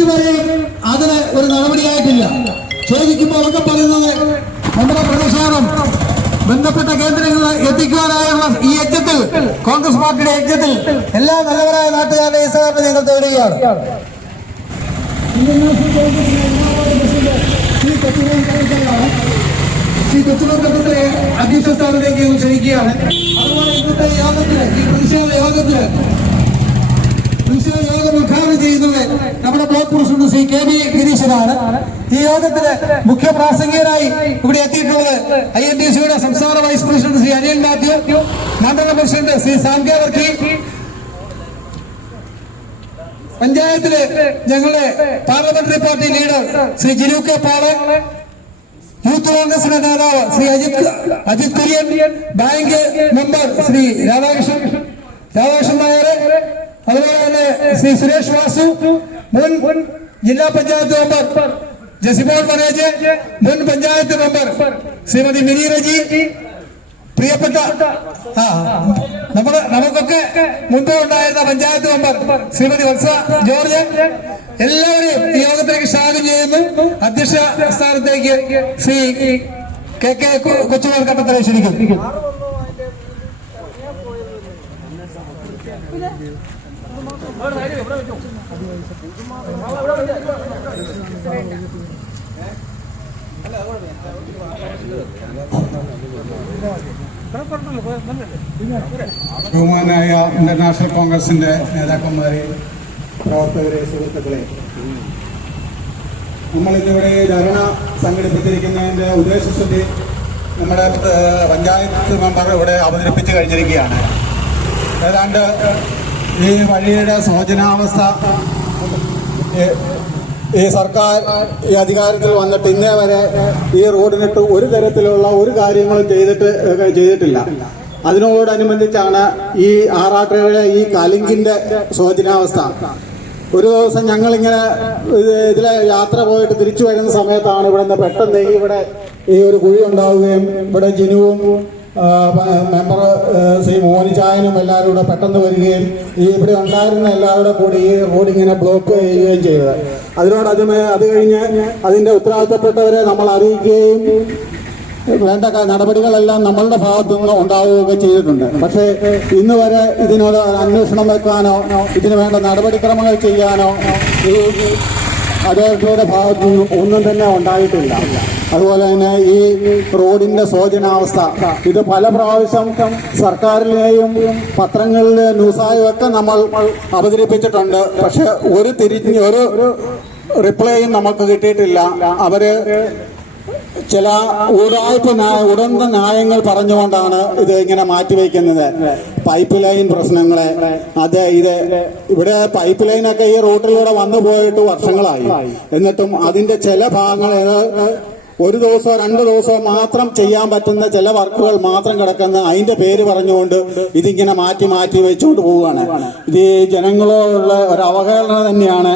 ഇതുവരെയും അതിന് ഒരു നടപടിയായിട്ടില്ല. ചോദിക്കുമ്പോൾ അവർക്ക് പറയുന്നത് നമ്മുടെ പ്രതിഷേധം ബന്ധപ്പെട്ട കേന്ദ്രങ്ങളിൽ എത്തിക്കുവാനായുള്ള ഈ യജ്ഞത്തിൽ, കോൺഗ്രസ് പാർട്ടിയുടെ യജ്ഞത്തിൽ എല്ലാ നല്ലവരായ നാട്ടുകാരുടെ സഹകരണം ഞങ്ങൾ തേടുകയാണ്. ശ്രീ കൊച്ചുമോൻ ഘട്ടത്തിലെ അധ്യക്ഷ സ്ഥാനത്തേക്ക് ക്ഷണിക്കുകയാണ്. അതുപോലെ ഇന്നത്തെ യോഗത്തിന്, ഈ പ്രതിഷേധ യോഗത്തിന് യോഗം ഉദ്ഘാടനം ചെയ്യുന്നത് നമ്മുടെ block president Shri K V ഗിരീശനാണ്. ഈ യോഗത്തിന് മുഖ്യ പ്രാസംഗികരായി ഇവിടെ എത്തിയിട്ടുള്ളത് INTUCയുടെ സംസ്ഥാന വൈസ് പ്രസിഡന്റ് ശ്രീ അനിൽ മാത്യു, മണ്ഡലം പ്രസിഡന്റ് ശ്രീ സാംഗ്യ വർക്കി, പഞ്ചായത്തിലെ ഞങ്ങളുടെ parliamentary party leader Shri Jinu K Palan, youth കോൺഗ്രസിന്റെ നേതാവ് ശ്രീ അജിത് കുര്യൻ, ബാങ്ക് മെമ്പർ ശ്രീ രാധാകൃഷ്ണൻ നായർ, അതുപോലെ തന്നെ ശ്രീ സുരേഷ് വാസു, മുൻ ജില്ലാ പഞ്ചായത്ത് മെമ്പർ ജസിമോൾ മനേജ്, മുൻ പഞ്ചായത്ത് മെമ്പർ ശ്രീമതി മിനി റജി, പ്രിയപ്പെട്ട നമുക്കൊക്കെ മുൻപ് ഉണ്ടായിരുന്ന പഞ്ചായത്ത് മെമ്പർ ശ്രീമതി വത്സ ജോർജ്, എല്ലാവരെയും ഈ യോഗത്തിലേക്ക് സ്വാഗതം ചെയ്യുന്നു. അധ്യക്ഷ സ്ഥാനത്തേക്ക് ശ്രീ കെ കൊച്ചുമോൻ ഘട്ടത്തിലെ ക്ഷണിക്കുന്നു. ബഹുമാനായ ഇന്റർനാഷണൽ കോൺഗ്രസിന്റെ നേതാക്കന്മാരെ, പ്രവർത്തകരെ, സുഹൃത്തുക്കളെ, നമ്മളിന്നിവിടെ ധർണ സംഘടിപ്പിച്ചിരിക്കുന്നതിന്റെ ഉദ്ദേശശുദ്ധി നമ്മുടെ പഞ്ചായത്ത് മെമ്പർ ഇവിടെ അവതരിപ്പിച്ചു കഴിഞ്ഞിരിക്കുകയാണ്. ഏതാണ്ട് ഈ വഴിയുടെ ശോചനാവസ്ഥ ഈ സർക്കാർ ഈ അധികാരത്തിൽ വന്നിട്ട് ഇന്നേ വരെ ഈ റോഡിനിട്ട് ഒരു തരത്തിലുള്ള ഒരു കാര്യങ്ങളും ചെയ്തിട്ടില്ല. അതിനോടനുബന്ധിച്ചാണ് ഈ ആറാട്ടുകര ഈ കലിങ്കിന്റെ ശോചനാവസ്ഥ. ഒരു ദിവസം ഞങ്ങളിങ്ങനെ ഇതിലെ യാത്ര പോയിട്ട് തിരിച്ചു വരുന്ന സമയത്താണ് ഇവിടെ നിന്ന് പെട്ടെന്ന് ഇവിടെ ഈ ഒരു കുഴി ഉണ്ടാവുകയും ഇവിടെ ജിനുവും മെമ്പർ ശ്രീ മോനിച്ചായനും എല്ലാവരും കൂടെ പെട്ടെന്ന് വരികയും ഈ ഇവിടെ ഉണ്ടായിരുന്ന എല്ലാവരുടെ കൂടി ഈ റോഡ് ഇങ്ങനെ ബ്ലോക്ക് ചെയ്യുകയും ചെയ്തത്. അത് കഴിഞ്ഞ് അതിന്റെ ഉത്തരവാദിത്തപ്പെട്ടവരെ നമ്മൾ അറിയിക്കുകയും വേണ്ട നടപടികളെല്ലാം നമ്മളുടെ ഭാഗത്തു നിന്ന് ഉണ്ടാവുകയൊക്കെ ചെയ്തിട്ടുണ്ട്. പക്ഷേ ഇന്ന് വരെ ഇതിനൊരു അന്വേഷണം വെക്കാനോ ഇതിന് വേണ്ട നടപടിക്രമങ്ങൾ ചെയ്യാനോ ഈ അതേപോലെ ഭാഗത്തു നിന്നും ഒന്നും തന്നെ ഉണ്ടായിട്ടില്ല. അതുപോലെ തന്നെ ഈ റോഡിന്റെ ശോചനാവസ്ഥ ഇത് പല പ്രാവശ്യം സർക്കാരിലെയും പത്രങ്ങളിലെ ന്യൂസായും ഒക്കെ നമ്മൾ അവതരിപ്പിച്ചിട്ടുണ്ട്. പക്ഷെ ഒരു റിപ്ലൈയും നമുക്ക് കിട്ടിയിട്ടില്ല. അവര് ചില ഉടന്ത ന്യായങ്ങൾ പറഞ്ഞുകൊണ്ടാണ് ഇത് ഇങ്ങനെ മാറ്റിവെക്കുന്നത്. പൈപ്പ് ലൈൻ പ്രശ്നങ്ങളെ ഇത് ഇവിടെ പൈപ്പ് ലൈനൊക്കെ ഈ റൂട്ടിലൂടെ വന്നു പോയിട്ട് വർഷങ്ങളായി. എന്നിട്ടും അതിന്റെ ചില ഭാഗങ്ങൾ ഒരു ദിവസമോ 2 ദിവസമോ മാത്രം ചെയ്യാൻ പറ്റുന്ന ചില വർക്കുകൾ മാത്രം കിടക്കുന്ന അതിന്റെ പേര് പറഞ്ഞുകൊണ്ട് ഇതിങ്ങനെ മാറ്റി വെച്ചുകൊണ്ട് പോവുകയാണ്. ഇത് ജനങ്ങളോടുള്ള ഒരു അവഹേളന തന്നെയാണ്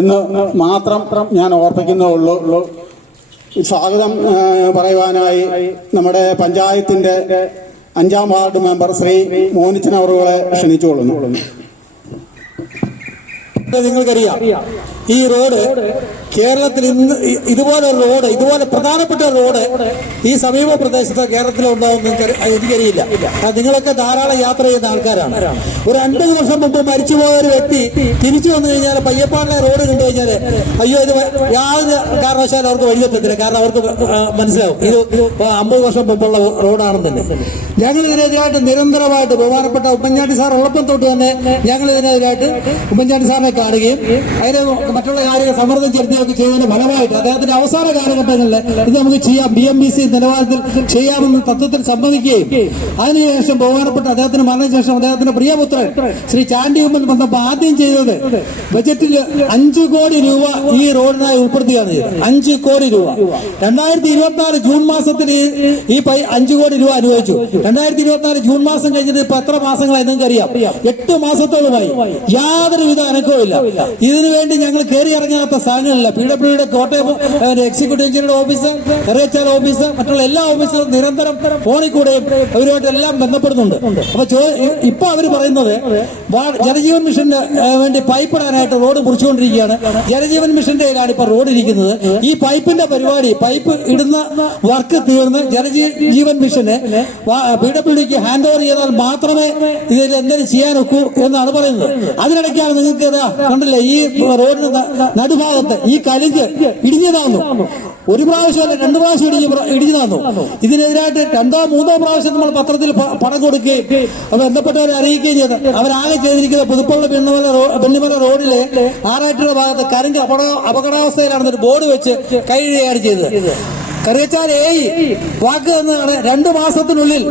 എന്ന് മാത്രം ഞാൻ ഓർപ്പിക്കുന്നുള്ളൂ. സ്വാഗതം പറയുവാനായി നമ്മുടെ പഞ്ചായത്തിന്റെ 5ാം വാർഡ് മെമ്പർ ശ്രീ മോനിച്ചൻ അവറുകളെ ക്ഷണിച്ചുകൊള്ളുന്നു. നിങ്ങൾക്കറിയാം, ഈ റോഡ് കേരളത്തിൽ ഇന്ന് ഇതുപോലെ പ്രധാനപ്പെട്ട റോഡ് ഈ സമീപ പ്രദേശത്ത് കേരളത്തിലുണ്ടാവുന്ന എനിക്കറിയില്ല. നിങ്ങളൊക്കെ ധാരാളം യാത്ര ചെയ്യുന്ന ആൾക്കാരാണ്. ഒരു 50 വർഷം മുമ്പ് മരിച്ചുപോയ ഒരു വ്യക്തി തിരിച്ചു വന്നു കഴിഞ്ഞാൽ പയ്യപ്പാടിനെ റോഡ് കണ്ടു കഴിഞ്ഞാൽ അയ്യോ ഇത് യാതൊരു കാരണവശാലും അവർക്ക് വഴിയെത്തത്തില്ല. കാരണം അവർക്ക് മനസ്സിലാവും ഇത് 50 വർഷം മുമ്പുള്ള റോഡാണെന്ന് തന്നെ. ഞങ്ങൾ ഇതിനെതിരായിട്ട് നിരന്തരമായിട്ട് ബഹുമാനപ്പെട്ട ഉമ്മൻചാണ്ടി സാർ ഉള്ളപ്പം തൊട്ട് തന്നെ ഞങ്ങൾ ഇതിനെതിരായിട്ട് ഉമ്മൻചാണ്ടി സാറിനെ കാണുകയും അതിന് മറ്റുള്ള കാര്യങ്ങൾ സമ്മർദ്ദം ചെലുത്തുകയൊക്കെ ചെയ്തതിന്റെ ഫലമായിട്ട് അദ്ദേഹത്തിന്റെ അവസാന കാലഘട്ടങ്ങളിൽ ഇത് നമുക്ക് ചെയ്യാം, BMBC നിലവാരത്തിൽ ചെയ്യാമെന്ന് തത്വത്തിൽ സമ്മതിക്കുകയും അതിനുശേഷം ബഹുമാനപ്പെട്ട അദ്ദേഹത്തിന് മരണശേഷം അദ്ദേഹത്തിന്റെ പ്രിയപുത്രൻ ശ്രീ ചാണ്ടി ഉമ്മൻ വന്നപ്പോൾ ആദ്യം ചെയ്തത് ബജറ്റിൽ 5 കോടി രൂപ ഈ റോഡിനായി ഉൾപ്പെടുത്തുകയാണ് ചെയ്തത്. 5 കോടി രൂപ 2024 ജൂൺ മാസത്തിൽ ഈ 5 കോടി രൂപ അനുവദിച്ചു. 2024 ജൂൺ മാസം കഴിഞ്ഞിട്ട് ഇപ്പൊ എത്ര മാസങ്ങളായി നിങ്ങൾക്കറിയാം? 8 മാസത്തോളമായി യാതൊരുവിധ അനക്കവും ഇല്ല. ഇതിനുവേണ്ടി ഞങ്ങൾ കയറി ഇറങ്ങാത്ത സ്ഥലങ്ങളില്ല. PWDയുടെ Kottayam executive engineer office, RHR office, മറ്റുള്ള എല്ലാ ഓഫീസും നിരന്തരം ഫോണിൽ കൂടെയും അവരുമായിട്ടെല്ലാം ബന്ധപ്പെടുന്നുണ്ട്. അപ്പൊ ഇപ്പൊ അവർ പറയുന്നത് ജലജീവൻ മിഷന് വേണ്ടി പൈപ്പ് ഇടാനായിട്ട് റോഡ് മുറിച്ചുകൊണ്ടിരിക്കുകയാണ്. ജലജീവൻ മിഷന്റെ കയ്യിലാണ് ഇപ്പൊ റോഡ് ഇരിക്കുന്നത്. ഈ പൈപ്പിന്റെ പരിപാടി, പൈപ്പ് ഇടുന്ന വർക്ക് തീർന്ന് ജലജീവൻ മിഷന് PWDക്ക് ഹാൻഡ് ഓവർ ചെയ്താൽ മാത്രമേ ഇതിൽ എന്തെങ്കിലും ചെയ്യാനൊക്കൂ എന്നാണ് പറയുന്നത്. അതിനിടയ്ക്കാണ് നിങ്ങൾക്ക് കണ്ടില്ലേ, ഈ റോഡിന് നടുഭാഗത്ത് ഈ കലിഞ്ച് ഇടിഞ്ഞതാന്നു. ഒരു പ്രാവശ്യമല്ല 2 പ്രാവശ്യം ഇടിഞ്ഞതാന്നു. ഇതിനെതിരായിട്ട് 2ഓ 3ഓ പ്രാവശ്യം നമ്മൾ പത്രത്തിൽ പണം കൊടുക്കുകയും ബന്ധപ്പെട്ടവരെ അറിയിക്കുകയും ചെയ്ത് അവരാകെ ചെയ്തിരിക്കുന്ന പുതുപ്പള്ളി പെണ്ണിമല റോഡിലെ ആറാട്ടുള്ള ഭാഗത്ത് കരിങ്ക് അപകടാവസ്ഥയിലാണെന്നൊരു ബോർഡ് വെച്ച് കൈയിടുകയാണ് ചെയ്തത്. കറിയച്ചാൽ വാക്ക് തന്നതാണ് 2 മാസത്തിനുള്ളിൽ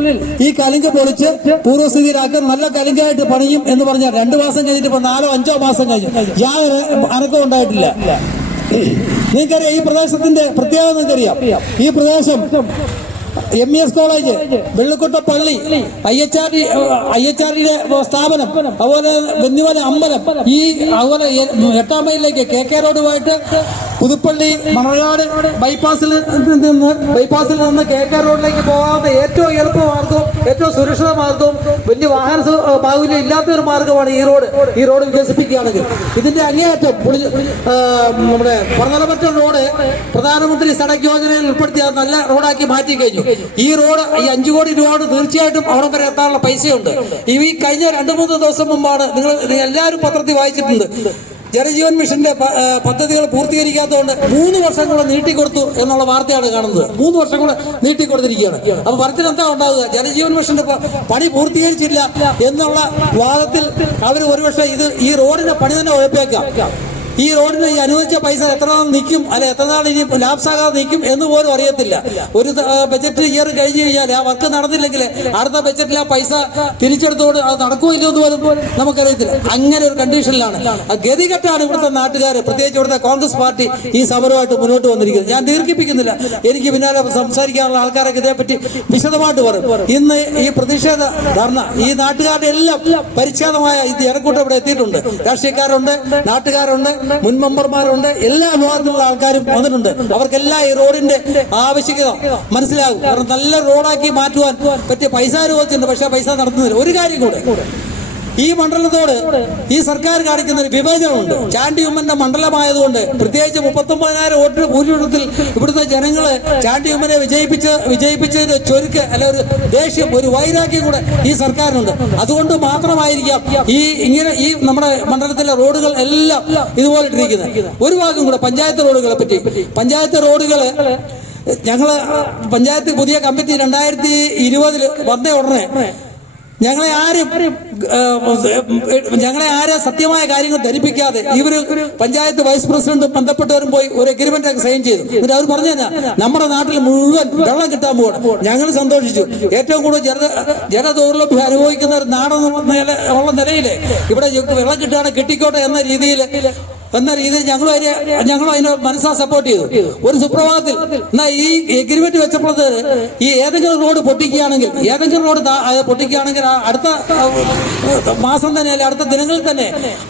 ഈ കലിങ്ക് പൊളിച്ച് പൂർവ്വസ്ഥിതിയിലാക്കാൻ നല്ല കലിങ്കായിട്ട് പണിയും എന്ന് പറഞ്ഞാൽ 2 മാസം കഴിഞ്ഞിട്ട് ഇപ്പൊ 4ഓ 5ഓ മാസം കഴിഞ്ഞു യാതൊരു അനക്കവും ഉണ്ടായിട്ടില്ല. നിങ്ങൾക്കറിയാം ഈ പ്രദേശത്തിന്റെ പ്രത്യേകത നിങ്ങൾക്കറിയാം. ഈ പ്രദേശം MES കോളേജ്, വെള്ളിക്കുട്ട പള്ളി, IHRD സ്ഥാപനം, അതുപോലെ വെന്നിമല അമ്പലം, അതുപോലെ 8-ാം മൈലിലേക്ക് KK റോഡുമായിട്ട് പുതുപ്പള്ളി മണർകാട് ബൈപ്പാസിൽ നിന്ന് KK റോഡിലേക്ക് പോകാവുന്ന ഏറ്റവും എളുപ്പ മാർഗവും ഏറ്റവും സുരക്ഷിത മാർഗവും വലിയ വാഹന ബാഹുല്യം ഇല്ലാത്ത ഒരു മാർഗമാണ് ഈ റോഡ് വികസിപ്പിക്കുകയാണെങ്കിൽ. ഇതിന്റെ അങ്ങേയറ്റം നമ്മുടെ പറന്നലമറ്റ റോഡ് പ്രധാനമന്ത്രി സഡക് യോജനയിൽ ഉൾപ്പെടുത്തിയ നല്ല റോഡാക്കി മാറ്റി കഴിഞ്ഞു. ഈ റോഡ്, ഈ 5 കോടി രൂപ തീർച്ചയായിട്ടും അവിടെ വരെ എത്താനുള്ള പൈസയുണ്ട്. ഈ കഴിഞ്ഞ 2-3 ദിവസം മുമ്പാണ് നിങ്ങൾ എല്ലാവരും പത്രത്തിൽ വായിച്ചിട്ടുണ്ട്, ജലജീവൻ മിഷന്റെ പദ്ധതികൾ പൂർത്തീകരിക്കാത്തതുകൊണ്ട് 3 വർഷം കൂടെ നീട്ടിക്കൊടുത്തു എന്നുള്ള വാർത്തയാണ് കാണുന്നത്. 3 വർഷം കൂടെ നീട്ടിക്കൊടുത്തിരിക്കുകയാണ്. അപ്പൊ ഫലത്തിൽ എന്താ ഉണ്ടാവുക? ജലജീവൻ മിഷന്റെ പണി പൂർത്തീകരിച്ചില്ല എന്നുള്ള വാദത്തിൽ അവർ ഒരുപക്ഷെ ഈ റോഡിന്റെ പണി തന്നെ ഉഴപ്പേക്കാം. ഈ റോഡിന് ഈ അനുവദിച്ച പൈസ എത്ര നാൾ നിൽക്കും, അല്ലെ എത്ര നാൾ ഇനി ലാപ്സാകാതെ നിൽക്കും എന്ന് പോലും അറിയത്തില്ല. ഒരു ബജറ്റ് ഇയർ കഴിഞ്ഞു കഴിഞ്ഞാൽ ആ വർക്ക് നടന്നില്ലെങ്കിൽ അടുത്ത ബജറ്റിൽ ആ പൈസ തിരിച്ചെടുത്തോട് അത് നടക്കുമോ ഇല്ലയോ എന്ന് പോലും നമുക്കറിയത്തില്ല. അങ്ങനെ ഒരു കണ്ടീഷനിലാണ്. ഗതികെട്ടാണ് ഇവിടുത്തെ നാട്ടുകാർ, പ്രത്യേകിച്ച് ഇവിടുത്തെ കോൺഗ്രസ് പാർട്ടി ഈ സമരമായിട്ട് മുന്നോട്ട് വന്നിരിക്കുന്നത്. ഞാൻ ദീർഘിപ്പിക്കുന്നില്ല, എനിക്ക് പിന്നാലെ സംസാരിക്കാനുള്ള ആൾക്കാരൊക്കെ ഇതേപ്പറ്റി വിശദമായിട്ട് പറയും. ഇന്ന് ഈ പ്രതിഷേധ ധർണ ഈ നാട്ടുകാരുടെ എല്ലാം പരിച്ഛേദമായ ഇത് ജനക്കൂട്ടം ഇവിടെ എത്തിയിട്ടുണ്ട്. രാഷ്ട്രീയക്കാരുണ്ട്, നാട്ടുകാരുണ്ട്, മുൻ മെമ്പർമാരുണ്ട്, എല്ലാ വിഭാഗത്തിലുള്ള ആൾക്കാരും വന്നിട്ടുണ്ട്. അവർക്കെല്ലാം ഈ റോഡിന്റെ ആവശ്യകത മനസ്സിലാകും. കാരണം നല്ല റോഡാക്കി മാറ്റുവാൻ പറ്റിയ പൈസ അനുവദിച്ചിട്ടുണ്ട്, പക്ഷെ പൈസ നടത്തുന്നില്ല. ഒരു കാര്യം കൂടെ, ഈ മണ്ഡലത്തോട് ഈ സർക്കാർ കാണിക്കുന്ന ഒരു വിവേചനമുണ്ട്. ചാണ്ടി ഉമ്മന്റെ മണ്ഡലമായതുകൊണ്ട് പ്രത്യേകിച്ച് 39,000 വോട്ട് ഭൂരിപക്ഷത്തിൽ ഇവിടുത്തെ ജനങ്ങള് ചാണ്ടി ഉമ്മനെ വിജയിപ്പിച്ചതിന്റെ ചൊരുക്ക് അല്ല ഒരു ദേഷ്യം, ഒരു വൈരാഗ്യം കൂടെ ഈ സർക്കാരിനുണ്ട്. അതുകൊണ്ട് മാത്രമായിരിക്കാം ഈ നമ്മുടെ മണ്ഡലത്തിലെ റോഡുകൾ എല്ലാം ഇതുപോലെ ഇട്ടിരിക്കുന്നത്. ഒരു ഭാഗം കൂടെ പഞ്ചായത്ത് റോഡുകളെ പറ്റി. പഞ്ചായത്ത് റോഡുകള് ഞങ്ങള് പഞ്ചായത്ത് പുതിയ കമ്മിറ്റി 2020 വന്ന ഉടനെ ഞങ്ങളെ ആരും സത്യമായ കാര്യങ്ങൾ ധരിപ്പിക്കാതെ ഇവര് പഞ്ചായത്ത് വൈസ് പ്രസിഡന്റും ബന്ധപ്പെട്ടവരും പോയി ഒരു എഗ്രിമെന്റ് ഒക്കെ സൈൻ ചെയ്തു. എന്നിട്ട് അവർ പറഞ്ഞു തന്നെ നമ്മുടെ നാട്ടിൽ മുഴുവൻ വെള്ളം കിട്ടാൻ പോകണം. ഞങ്ങൾ സന്തോഷിച്ചു. ഏറ്റവും കൂടുതൽ ജലദൗർലഭ്യം അനുഭവിക്കുന്ന ഒരു നാടെന്നുള്ള നിലയില് ഇവിടെ വെള്ളം കിട്ടുകയാണ് കിട്ടിക്കോട്ടെ എന്ന രീതിയിൽ ഞങ്ങളും അതിനെ മനസ്സാ സപ്പോർട്ട് ചെയ്തു. ഒരു സുപ്രഭാതത്തിൽ എന്നാ ഈ എഗ്രിമെന്റ് വെച്ചപ്പോൾ ഈ ഏതെങ്കിലും റോഡ് പൊട്ടിക്കുകയാണെങ്കിൽ അടുത്ത മാസം തന്നെ അല്ലെ അടുത്ത ദിനങ്ങളിൽ തന്നെ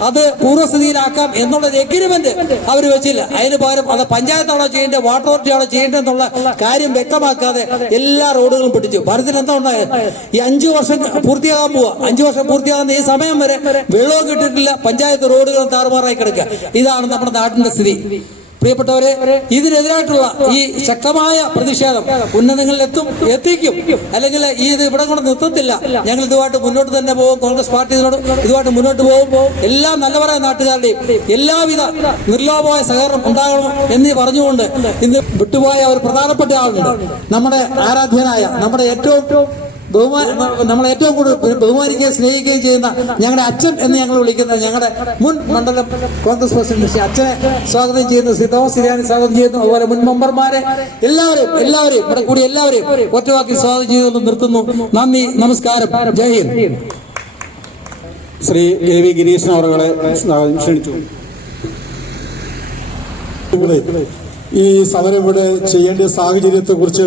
അത് പൂർവ്വസ്ഥിതിയിലാക്കാം എന്നുള്ളൊരു എഗ്രിമെന്റ് അവർ വെച്ചില്ല. അതിന് പകരം അത് പഞ്ചായത്താണോ ചെയ്യേണ്ടത്, വാട്ടർ അതോറിറ്റിയാണോ ചെയ്യേണ്ടത് എന്നുള്ള കാര്യം വ്യക്തമാക്കാതെ എല്ലാ റോഡുകളും പൊട്ടിച്ചു. ഭാരതത്തിൽ എന്താ ഉണ്ടായത്? ഈ 5 വർഷം പൂർത്തിയാകാൻ പോവാ. 5 വർഷം പൂർത്തിയാകുന്ന ഈ സമയം വരെ വെള്ളവും കിട്ടിയിട്ടില്ല, പഞ്ചായത്ത് റോഡുകളും താറുമാറായി കിടക്കുക. ഇതാണ് നമ്മുടെ നാടിന്റെ സ്ഥിതി. പ്രിയപ്പെട്ടവരെ, ഇതിനെതിരായിട്ടുള്ള ഈ ശക്തമായ പ്രതിഷേധം ഉന്നതങ്ങളിൽ എത്തിക്കും. അല്ലെങ്കിൽ ഇത് ഇവിടെ കൊണ്ട് നിർത്തത്തില്ല. ഞങ്ങൾ ഇതുമായിട്ട് മുന്നോട്ട് തന്നെ പോകും. കോൺഗ്രസ് പാർട്ടി ഇതുമായിട്ട് മുന്നോട്ട് പോകും. എല്ലാ നല്ലവരായ നാട്ടുകാരുടെയും എല്ലാവിധ നിർലോഭമായ സഹകരണം ഉണ്ടാകണം എന്ന് പറഞ്ഞുകൊണ്ട് ഇന്ന് വിട്ടുപോയ ഒരു പ്രധാനപ്പെട്ട ആളുണ്ട്. നമ്മുടെ ആരാധ്യനായ, നമ്മളെ ഏറ്റവും കൂടുതൽ ബഹുമാനിക്കുകയും സ്നേഹിക്കുകയും ചെയ്യുന്ന ഞങ്ങളുടെ അച്ഛൻ എന്ന് ഞങ്ങൾ വിളിക്കുന്ന ഞങ്ങളുടെ മുൻ മണ്ഡലം കോൺഗ്രസ് പ്രസിഡന്റ് ശ്രീ അച്ഛനെ സ്വാഗതം ചെയ്യുന്നു. ശ്രീ തോമസ് ഇരിയാനി സ്വാഗതം ചെയ്യുന്നു. അതുപോലെ മുൻ മെമ്പർമാരെ എല്ലാവരെയും ഇവിടെ കൂടി എല്ലാവരെയും ഒറ്റവാക്കി സ്വാഗതം ചെയ്തുകൊണ്ട് നിർത്തുന്നു. നന്ദി, നമസ്കാരം, ജയ് ഹിന്ദ്. ശ്രീ AV ഗിരീശൻ അവരെ ക്ഷണിച്ചു. ഈ സമരം ഇവിടെ ചെയ്യേണ്ട സാഹചര്യത്തെ കുറിച്ച്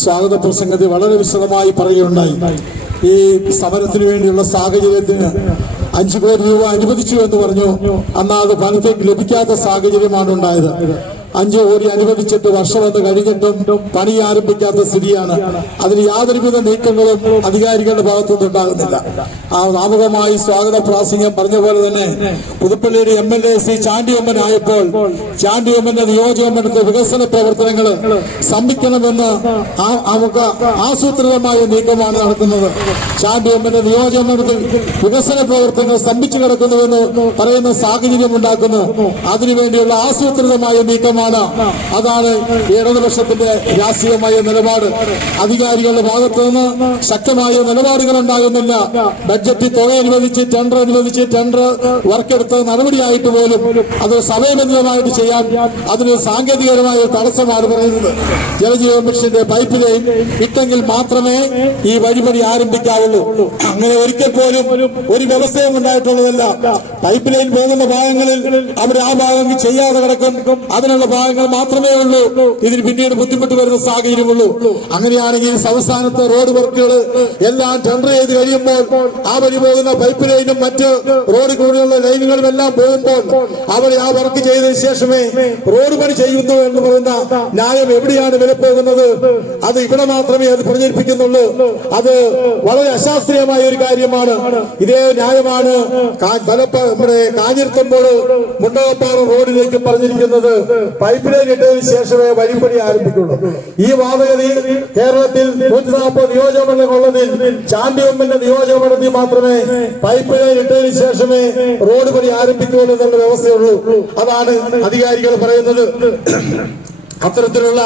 സ്വാഗത പ്രസംഗത്തിൽ വളരെ വിശദമായി പറയുകയുണ്ടായി. ഈ സമരത്തിന് വേണ്ടിയുള്ള സാഹചര്യത്തിന് 5 കോടി രൂപ അനുവദിച്ചു എന്ന് പറഞ്ഞു. അന്ന് അത് ഫലത്തേക്ക് ലഭിക്കാത്ത സാഹചര്യമാണ് ഉണ്ടായത്. 5 കോടി അനുവദിച്ചിട്ട് വർഷമെന്ന് കഴിഞ്ഞിട്ടും പണി ആരംഭിക്കാത്ത സ്ഥിതിയാണ്. അതിന് യാതൊരുവിധ നീക്കങ്ങളും അധികാരികളുടെ ഭാഗത്തുനിന്ന് ഉണ്ടാകുന്നില്ല. ആ നാമകമായി സ്വാഗത പ്രാസംഗം പറഞ്ഞ പോലെ തന്നെ പുതുപ്പള്ളിയുടെ MLA ശ്രീ ചാണ്ടിയമ്മൻ ആയപ്പോൾ ചാണ്ടിയമ്മന്റെ നിയോജകമണ്ഡലത്തെ വികസന പ്രവർത്തനങ്ങൾ സംഭിക്കണമെന്ന് നമുക്ക് ആസൂത്രിതമായ നീക്കമാണ് നടത്തുന്നത്. ചാണ്ടിയമ്മന്റെ നിയോജകമണ്ഡലത്തിൽ വികസന പ്രവർത്തനങ്ങൾ സ്തംഭിച്ചു കിടക്കുന്നുവെന്ന് പറയുന്ന സാഹചര്യം ഉണ്ടാക്കുന്നു. അതിനുവേണ്ടിയുള്ള ആസൂത്രിതമായ നീക്കമാണ്. അതാണ് ഇടതുപക്ഷത്തിന്റെ രാഷ്ട്രീയമായ നിലപാട്. അധികാരികളുടെ ഭാഗത്തു നിന്ന് ശക്തമായ നിലപാടുകൾ ഉണ്ടാകുന്നില്ല. ബഡ്ജറ്റിൽ തുക അനുവദിച്ച് ടെൻഡർ വർക്കെടുത്ത് നടപടിയായിട്ട് പോലും അത് സമയബന്ധിതമായിട്ട് ചെയ്യാൻ അതിന് സാങ്കേതികപരമായ തടസ്സമാണ് പറയുന്നത്. ജലജീവൻ മിഷന്റെ പൈപ്പ് ലൈൻ ഇട്ടെങ്കിൽ മാത്രമേ ഈ വഴിപടി ആരംഭിക്കാവുള്ളൂ. അങ്ങനെ ഒരിക്കൽ പോലും ഒരു വ്യവസ്ഥയും ഉണ്ടായിട്ടുള്ളതല്ല. പൈപ്പ് ലൈൻ പോകുന്ന ഭാഗങ്ങളിൽ അവർ ആ ഭാഗം ചെയ്യാതെ കിടക്കും. അതിനുള്ള ഭാഗങ്ങൾ മാത്രമേ ഉള്ളൂ. ഇതിന് പിന്നീട് ബുദ്ധിമുട്ട് വരുന്ന സാഹചര്യമുള്ളൂ. അങ്ങനെയാണെങ്കിൽ സംസ്ഥാനത്തെ റോഡ് വർക്കുകൾ എല്ലാം ടെൻഡർ ചെയ്ത് കഴിയുമ്പോൾ ആ വഴി പോകുന്ന പൈപ്പ് ലൈനും മറ്റ് റോഡ് കൂടിയുള്ള ലൈനുകളും എല്ലാം പോകുമ്പോൾ അവർ ആ വർക്ക് ചെയ്തതിനു ശേഷമേ റോഡ് പണി ചെയ്യുന്നു എന്ന് പറയുന്ന ന്യായം എവിടെയാണ് വിലപ്പോകുന്നത്? അത് ഇവിടെ മാത്രമേ അത് പ്രചരിപ്പിക്കുന്നുള്ളൂ. അത് വളരെ അശാസ്ത്രീയമായ ഒരു കാര്യമാണ്. ഇതേ ന്യായമാണ് നമ്മുടെ കാഞ്ഞിരത്തുമ്പോൾ മുണ്ടകപ്പാറ റോഡിലേക്ക് പറഞ്ഞിരിക്കുന്നത്. പൈപ്പ് ലൈൻ ഇട്ടതിന് ശേഷമേ വഴിപ്പണി ആരംഭിക്കുള്ളൂ. ഈ വാദഗതി കേരളത്തിൽ 140 നിയോജകമണ്ഡലങ്ങളുള്ളതിൽ ചാണ്ടിയമ്മന്റെ നിയോജകമണ്ഡലത്തിൽ മാത്രമേ പൈപ്പ് ലൈൻ ഇട്ടതിന് ശേഷമേ റോഡ് പണി ആരംഭിക്കുള്ളൂ എന്നുള്ള വ്യവസ്ഥയുള്ളൂ. അതാണ് അധികാരികൾ പറയുന്നത്. അത്തരത്തിലുള്ള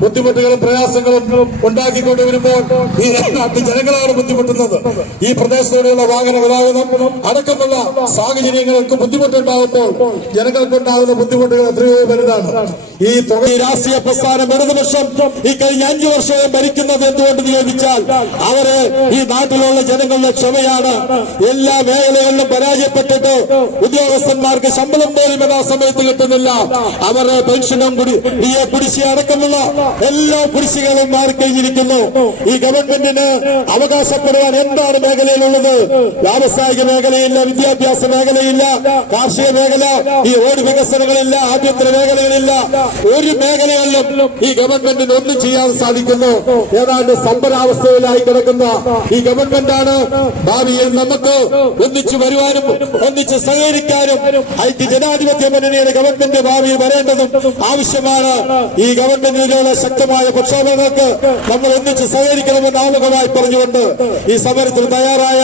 ബുദ്ധിമുട്ടുകളും പ്രയാസങ്ങളും ഉണ്ടാക്കിക്കൊണ്ടുവരുമ്പോൾ ഈ നാട്ടിൽ ജനങ്ങളാണ് ബുദ്ധിമുട്ടുന്നത്. ഈ പ്രദേശത്തോടെയുള്ള വാഹന ഗതാഗതം അടക്കമുള്ള സാഹചര്യങ്ങൾക്ക് ബുദ്ധിമുട്ടുണ്ടാകുമ്പോൾ ജനങ്ങൾക്കുണ്ടാകുന്ന ബുദ്ധിമുട്ടുകൾ എത്രയോ വലുതാണ്. ഈ രാഷ്ട്രീയ പ്രസ്ഥാനം ഇടതുപക്ഷം ഈ കഴിഞ്ഞ 5 വർഷവും ഭരിക്കുന്നത് എന്തുകൊണ്ട് ചോദിച്ചാൽ അവര് ഈ നാട്ടിലുള്ള ജനങ്ങളുടെ ക്ഷമയാണ്. എല്ലാ മേഖലകളിലും പരാജയപ്പെട്ടിട്ട് ഉദ്യോഗസ്ഥന്മാർക്ക് ശമ്പളം പോലും എല്ലാ സമയത്ത് കിട്ടുന്നില്ല. അവരുടെ പെൻഷനും കുടിശ്ശിക അടക്കമുള്ള എല്ലാ കുടിശ്ശികളും മാറിക്കഴിഞ്ഞിരിക്കുന്നു. ഈ ഗവൺമെന്റിന് അവകാശപ്പെടുവാൻ എന്താണ് മേഖലയിലുള്ളത്? വ്യാവസായിക മേഖലയില്ല, വിദ്യാഭ്യാസ മേഖലയില്ല, കാർഷിക മേഖല, ഈ റോഡ് വികസനങ്ങളില്ല, ആഭ്യന്തര മേഖലകളില്ല. ഒരു മേഖലകളിലും ഈ ഗവൺമെന്റിന് ഒന്നും ചെയ്യാൻ സാധിക്കുന്നു. ഏതാണ്ട് സ്തംഭനാവസ്ഥയിലായി കിടക്കുന്ന ഈ ഗവൺമെന്റാണ് ഭാവിയിൽ നമുക്ക് ഒന്നിച്ചു വരുവാനും ഒന്നിച്ച് സഹകരിക്കാനും ഐക്യ ജനാധിപത്യ മുന്നണിയുടെ ഗവൺമെന്റ് ഭാവിയിൽ വരേണ്ടതും ആവശ്യമാണ്. ഈ ഗവൺമെന്റിനുള്ള ശക്തമായ പ്രക്ഷോഭങ്ങൾക്ക് നമ്മൾ ഒന്നിച്ച് സഹകരിക്കണമെന്ന് ആമുഖമായി പറഞ്ഞുകൊണ്ട് ഈ സമരത്തിൽ തയ്യാറായ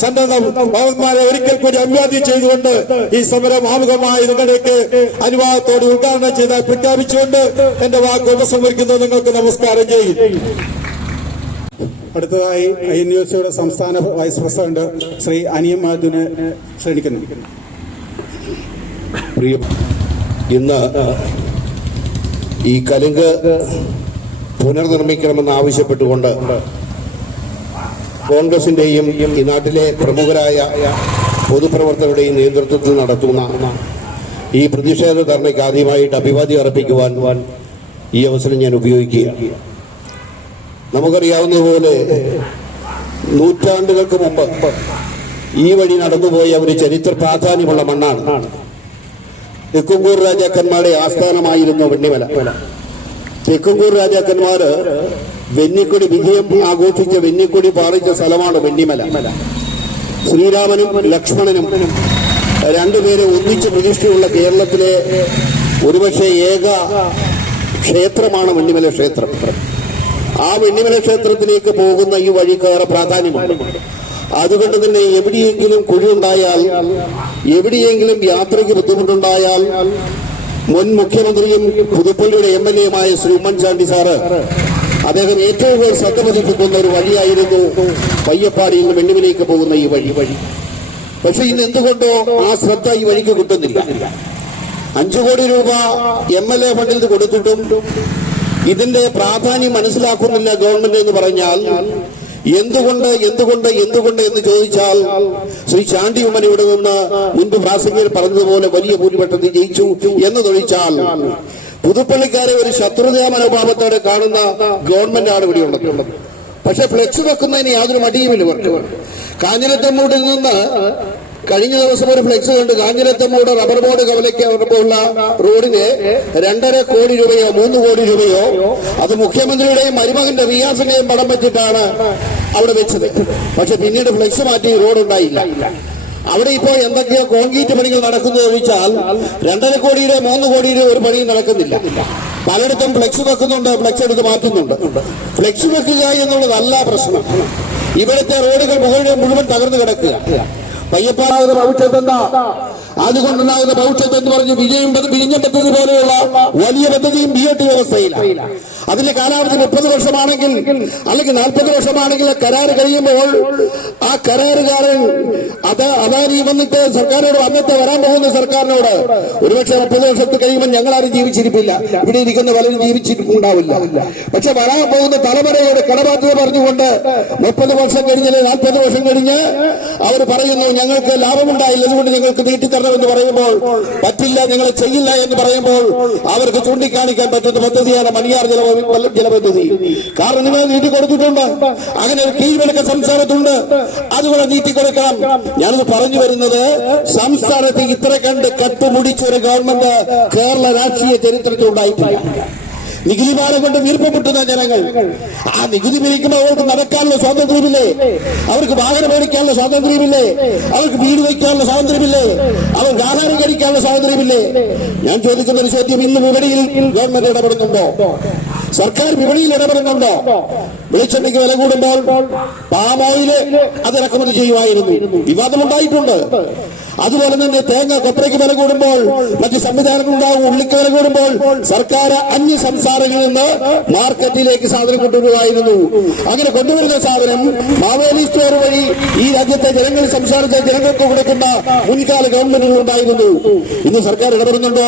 സന്നദ്ധ ഭവന്മാരെ ഒരിക്കൽ കൂടി അഭിവാദ്യം ചെയ്തുകൊണ്ട് ഈ സമരം ആമുഖമായി നിങ്ങളിലേക്ക് അനുവാദത്തോടെ ഉദ്ഘാടനം ചെയ്താൽ പ്രഖ്യാപിച്ചുകൊണ്ട് എന്റെ വാക്ക് ഉപസംഹരിക്കുന്നു. നിങ്ങൾക്ക് നമസ്കാരം ചെയ്യും. അടുത്തതായി INUC സംസ്ഥാന വൈസ് പ്രസിഡന്റ് ശ്രീ അനിയം മാധുവിനെ ക്ഷണിക്കുന്നു. ഇന്ന് ഈ കലുങ്ക് പുനർനിർമ്മിക്കണമെന്ന് ആവശ്യപ്പെട്ടുകൊണ്ട് കോൺഗ്രസിന്റെയും ഈ നാട്ടിലെ പ്രമുഖരായ പൊതുപ്രവർത്തകരുടെയും നേതൃത്വത്തിൽ നടത്തുന്ന ഈ പ്രതിഷേധ ധർണയ്ക്ക് ആദ്യമായിട്ട് അഭിവാദ്യം അർപ്പിക്കുവാൻ ഈ അവസരം ഞാൻ ഉപയോഗിക്കുകയാണ്. നമുക്കറിയാവുന്നതുപോലെ നൂറ്റാണ്ടുകൾക്ക് മുമ്പ് ഈ വഴി നടന്നുപോയ ഒരു ചരിത്ര പ്രാധാന്യമുള്ള മണ്ണാണ്. തെക്കുംകൂർ രാജാക്കന്മാരുടെ ആസ്ഥാനമായിരുന്നു വെണ്ണിമല. തെക്കുംകൂർ രാജാക്കന്മാര് വെന്നിക്കൊടി വിജയം ആഘോഷിച്ച വെന്നിക്കൊടി പാറിച്ച സ്ഥലമാണ് വെണ്ണിമല. ശ്രീരാമനും ലക്ഷ്മണനും രണ്ടുപേരെ ഒന്നിച്ച് പ്രതിഷ്ഠയുള്ള കേരളത്തിലെ ഒരുപക്ഷെ ഏക ക്ഷേത്രമാണ് വെണ്ണിമല ക്ഷേത്രം. ആ വെണ്ണിമല ക്ഷേത്രത്തിലേക്ക് പോകുന്ന ഈ വഴിക്കേറെ പ്രാധാന്യമാണ്. അതുകൊണ്ട് തന്നെ എവിടെയെങ്കിലും കുഴിയുണ്ടായാൽ, എവിടെയെങ്കിലും യാത്രയ്ക്ക് ബുദ്ധിമുട്ടുണ്ടായാൽ മുൻ മുഖ്യമന്ത്രിയും പുതുപ്പള്ളിയുടെ MLA ശ്രീ ഉമ്മൻചാണ്ടി സാറ് അദ്ദേഹം ഏറ്റവും കൂടുതൽ ശ്രദ്ധ പതിപ്പിക്കുന്ന ഒരു വഴിയായിരുന്നു പയ്യപ്പാടിയിൽ നിന്ന് വെണ്ണിമലയിലേക്ക് പോകുന്ന ഈ വഴി. പക്ഷെ ഇന്ന് എന്തുകൊണ്ടോ ആ ശ്രദ്ധ ഈ വഴിക്ക് കിട്ടുന്നില്ല. 5 കോടി രൂപ MLA ഫണ്ടിൽ നിന്ന് കൊടുത്തിട്ടും ഇതിന്റെ പ്രാധാന്യം മനസ്സിലാക്കുന്നില്ല ഗവൺമെന്റ് എന്ന് പറഞ്ഞാൽ എന്തുകൊണ്ട് എന്ന് ചോദിച്ചാൽ ശ്രീ ചാണ്ടി ഉമ്മൻ ഇവിടെ നിന്ന് മുൻപ് പ്രാസംഗികർ പറഞ്ഞതുപോലെ വലിയ ഭൂരിപക്ഷത്തിൽ ജയിച്ചു എന്നതൊഴിച്ചാൽ പുതുപ്പള്ളിക്കാരെ ഒരു ശത്രുതാ മനോഭാവത്തോടെ കാണുന്ന ഗവൺമെന്റാണ് ഇവിടെ ഉള്ളത്. പക്ഷെ ഫ്ലെക്സ് വെക്കുന്നതിന് യാതൊരു മടിയുമില്ല ഇവർക്ക്. കാഞ്ഞിരത്തമ്മൂടിൽ നിന്ന് കഴിഞ്ഞ ദിവസം ഒരു ഫ്ലെക്സ് കണ്ട് കാഞ്ഞിരത്തമ്മൂട് റബ്ബർ ബോർഡ് കവലയ്ക്ക് ഉള്ള റോഡിന് 2.5 കോടി രൂപയോ 3 കോടി രൂപയോ അത് മുഖ്യമന്ത്രിയുടെയും മരുമകന്റെ റിയാസിന്റെയും പടം വെച്ചിട്ടാണ് അവിടെ വെച്ചത്. പക്ഷെ പിന്നീട് ഫ്ലെക്സ് മാറ്റി റോഡ് ഉണ്ടായില്ല. അവിടെ ഇപ്പോ എന്തൊക്കെയോ കോൺക്രീറ്റ് പണികൾ നടക്കുന്നത് ഒഴിച്ചാൽ 2.5 കോടിയുടെ 3 കോടിയുടെ ഒരു പണിയും നടക്കുന്നില്ല. പലയിടത്തും ഫ്ലെക്സ് വെക്കുന്നുണ്ട്, ഫ്ലെക്സ് എടുത്ത് മാറ്റുന്നുണ്ട്. ഫ്ലെക്സ് വെക്കുക എന്നുള്ളതല്ല പ്രശ്നം. ഇവിടുത്തെ റോഡുകൾ മുഴുവൻ തകർന്നു കിടക്കുക. പയ്യപ്പാടാകുന്ന ഭവിഷ്യത്ത് എന്താ? അതുകൊണ്ടുണ്ടാകുന്ന ഭവിഷ്യത്ത് എന്ന് പറഞ്ഞ് വിഴിഞ്ഞം പദ്ധതി പോലെയുള്ള വലിയ പദ്ധതിയും BOT വ്യവസ്ഥയിലാണ്. അതിന്റെ കാലാവധി 30 വർഷമാണെങ്കിൽ അല്ലെങ്കിൽ 40 വർഷമാണെങ്കിൽ കരാർ കഴിയുമ്പോൾ ആ കരാറുകാരൻ അദാനി വന്നിട്ട് സർക്കാരിനോട് അന്നത്തെ വരാൻ പോകുന്ന സർക്കാരിനോട് ഒരുപക്ഷെ 30 വർഷത്തിൽ കഴിയുമ്പോൾ ഞങ്ങളാരും ജീവിച്ചിരിപ്പില്ല, ഇവിടെ ഇരിക്കുന്ന പലരും ജീവിച്ചിരിപ്പുണ്ടാവില്ല. പക്ഷെ വരാൻ പോകുന്ന തലമുറയോട് കടബാധ്യത പറഞ്ഞുകൊണ്ട് 30 വർഷം കഴിഞ്ഞ് 40 വർഷം കഴിഞ്ഞ് അവർ പറയുന്നു ഞങ്ങൾക്ക് ലാഭമുണ്ടായില്ല, അതുകൊണ്ട് ഞങ്ങൾക്ക് നീട്ടിത്തരണമെന്ന് പറയുമ്പോൾ പറ്റില്ല, ഞങ്ങൾ ചെയ്യില്ല എന്ന് പറയുമ്പോൾ അവർക്ക് ചൂണ്ടിക്കാണിക്കാൻ പറ്റുന്ന പദ്ധതിയാണ് മണിയാർ ജലപദ്ധതി. കാരണം നിങ്ങൾ നീട്ടിക്കൊടുത്തിട്ടുണ്ട്, അങ്ങനെ ഒരു കീഴ്വഴക്ക സംസ്ഥാനത്തുണ്ട്, അതുകൊണ്ട് നീട്ടിക്കൊടുക്കണം. ഞാനത് പറഞ്ഞു വരുന്നത് സംസ്ഥാനത്ത് ഇത്ര കണ്ട് കട്ടുമുടിച്ചൊരു ഗവൺമെന്റ് കേരള രാഷ്ട്രീയ ചരിത്രത്തിൽ ഉണ്ടായിട്ടില്ല. നികുതി ഭാരം കൊണ്ട് വീർപ്പമുട്ടുന്ന ജനങ്ങൾ ആ നികുതി പിരിക്കുമ്പോൾ അവർക്ക് നടക്കാനുള്ള സ്വാതന്ത്ര്യമില്ലേ? അവർക്ക് വാഹനം മേടിക്കാനുള്ള സ്വാതന്ത്ര്യമില്ലേ? അവർക്ക് വീട് വയ്ക്കാനുള്ള സ്വാതന്ത്ര്യമില്ലേ? അവർക്ക് ആഹാരം കഴിക്കാനുള്ള സ്വാതന്ത്ര്യമില്ലേ? ഞാൻ ചോദിക്കുന്ന ഒരു ചോദ്യം, ഇന്ന് വിപണിയിൽ ഗവൺമെന്റ് ഇടപെടുന്നുണ്ടോ? സർക്കാർ വിപണിയിൽ ഇടപെടുന്നുണ്ടോ? വെളിച്ചെണ്ണയ്ക്ക് വില കൂടുമ്പോൾ പാം ഓയില് അത് ഇറക്കുമതി ചെയ്യുമായിരുന്നു, വിവാദമുണ്ടായിട്ടുണ്ട്. അതുപോലെ തന്നെ തേങ്ങ കൊപ്രയ്ക്ക് വില കൂടുമ്പോൾ മറ്റ് സംവിധാനങ്ങളുണ്ടാകും. ഉള്ളിക്ക് വില കൂടുമ്പോൾ സർക്കാർ അന്യ സംസ്ഥാനങ്ങളിൽ നിന്ന് മാർക്കറ്റിലേക്ക് സാധനം കൊണ്ടുവരുമായിരുന്നു. അങ്ങനെ കൊണ്ടുവരുന്ന സാധനം മാവേലി സ്റ്റോർ വഴി ഈ രാജ്യത്തെ ജനങ്ങൾ സംസ്ഥാനത്തെ ജനങ്ങൾക്ക് കൊടുക്കുന്ന മുൻകാല ഗവൺമെന്റുകൾ ഉണ്ടായിരുന്നു. ഇന്ന് സർക്കാർ ഇടപെടുന്നുണ്ടോ?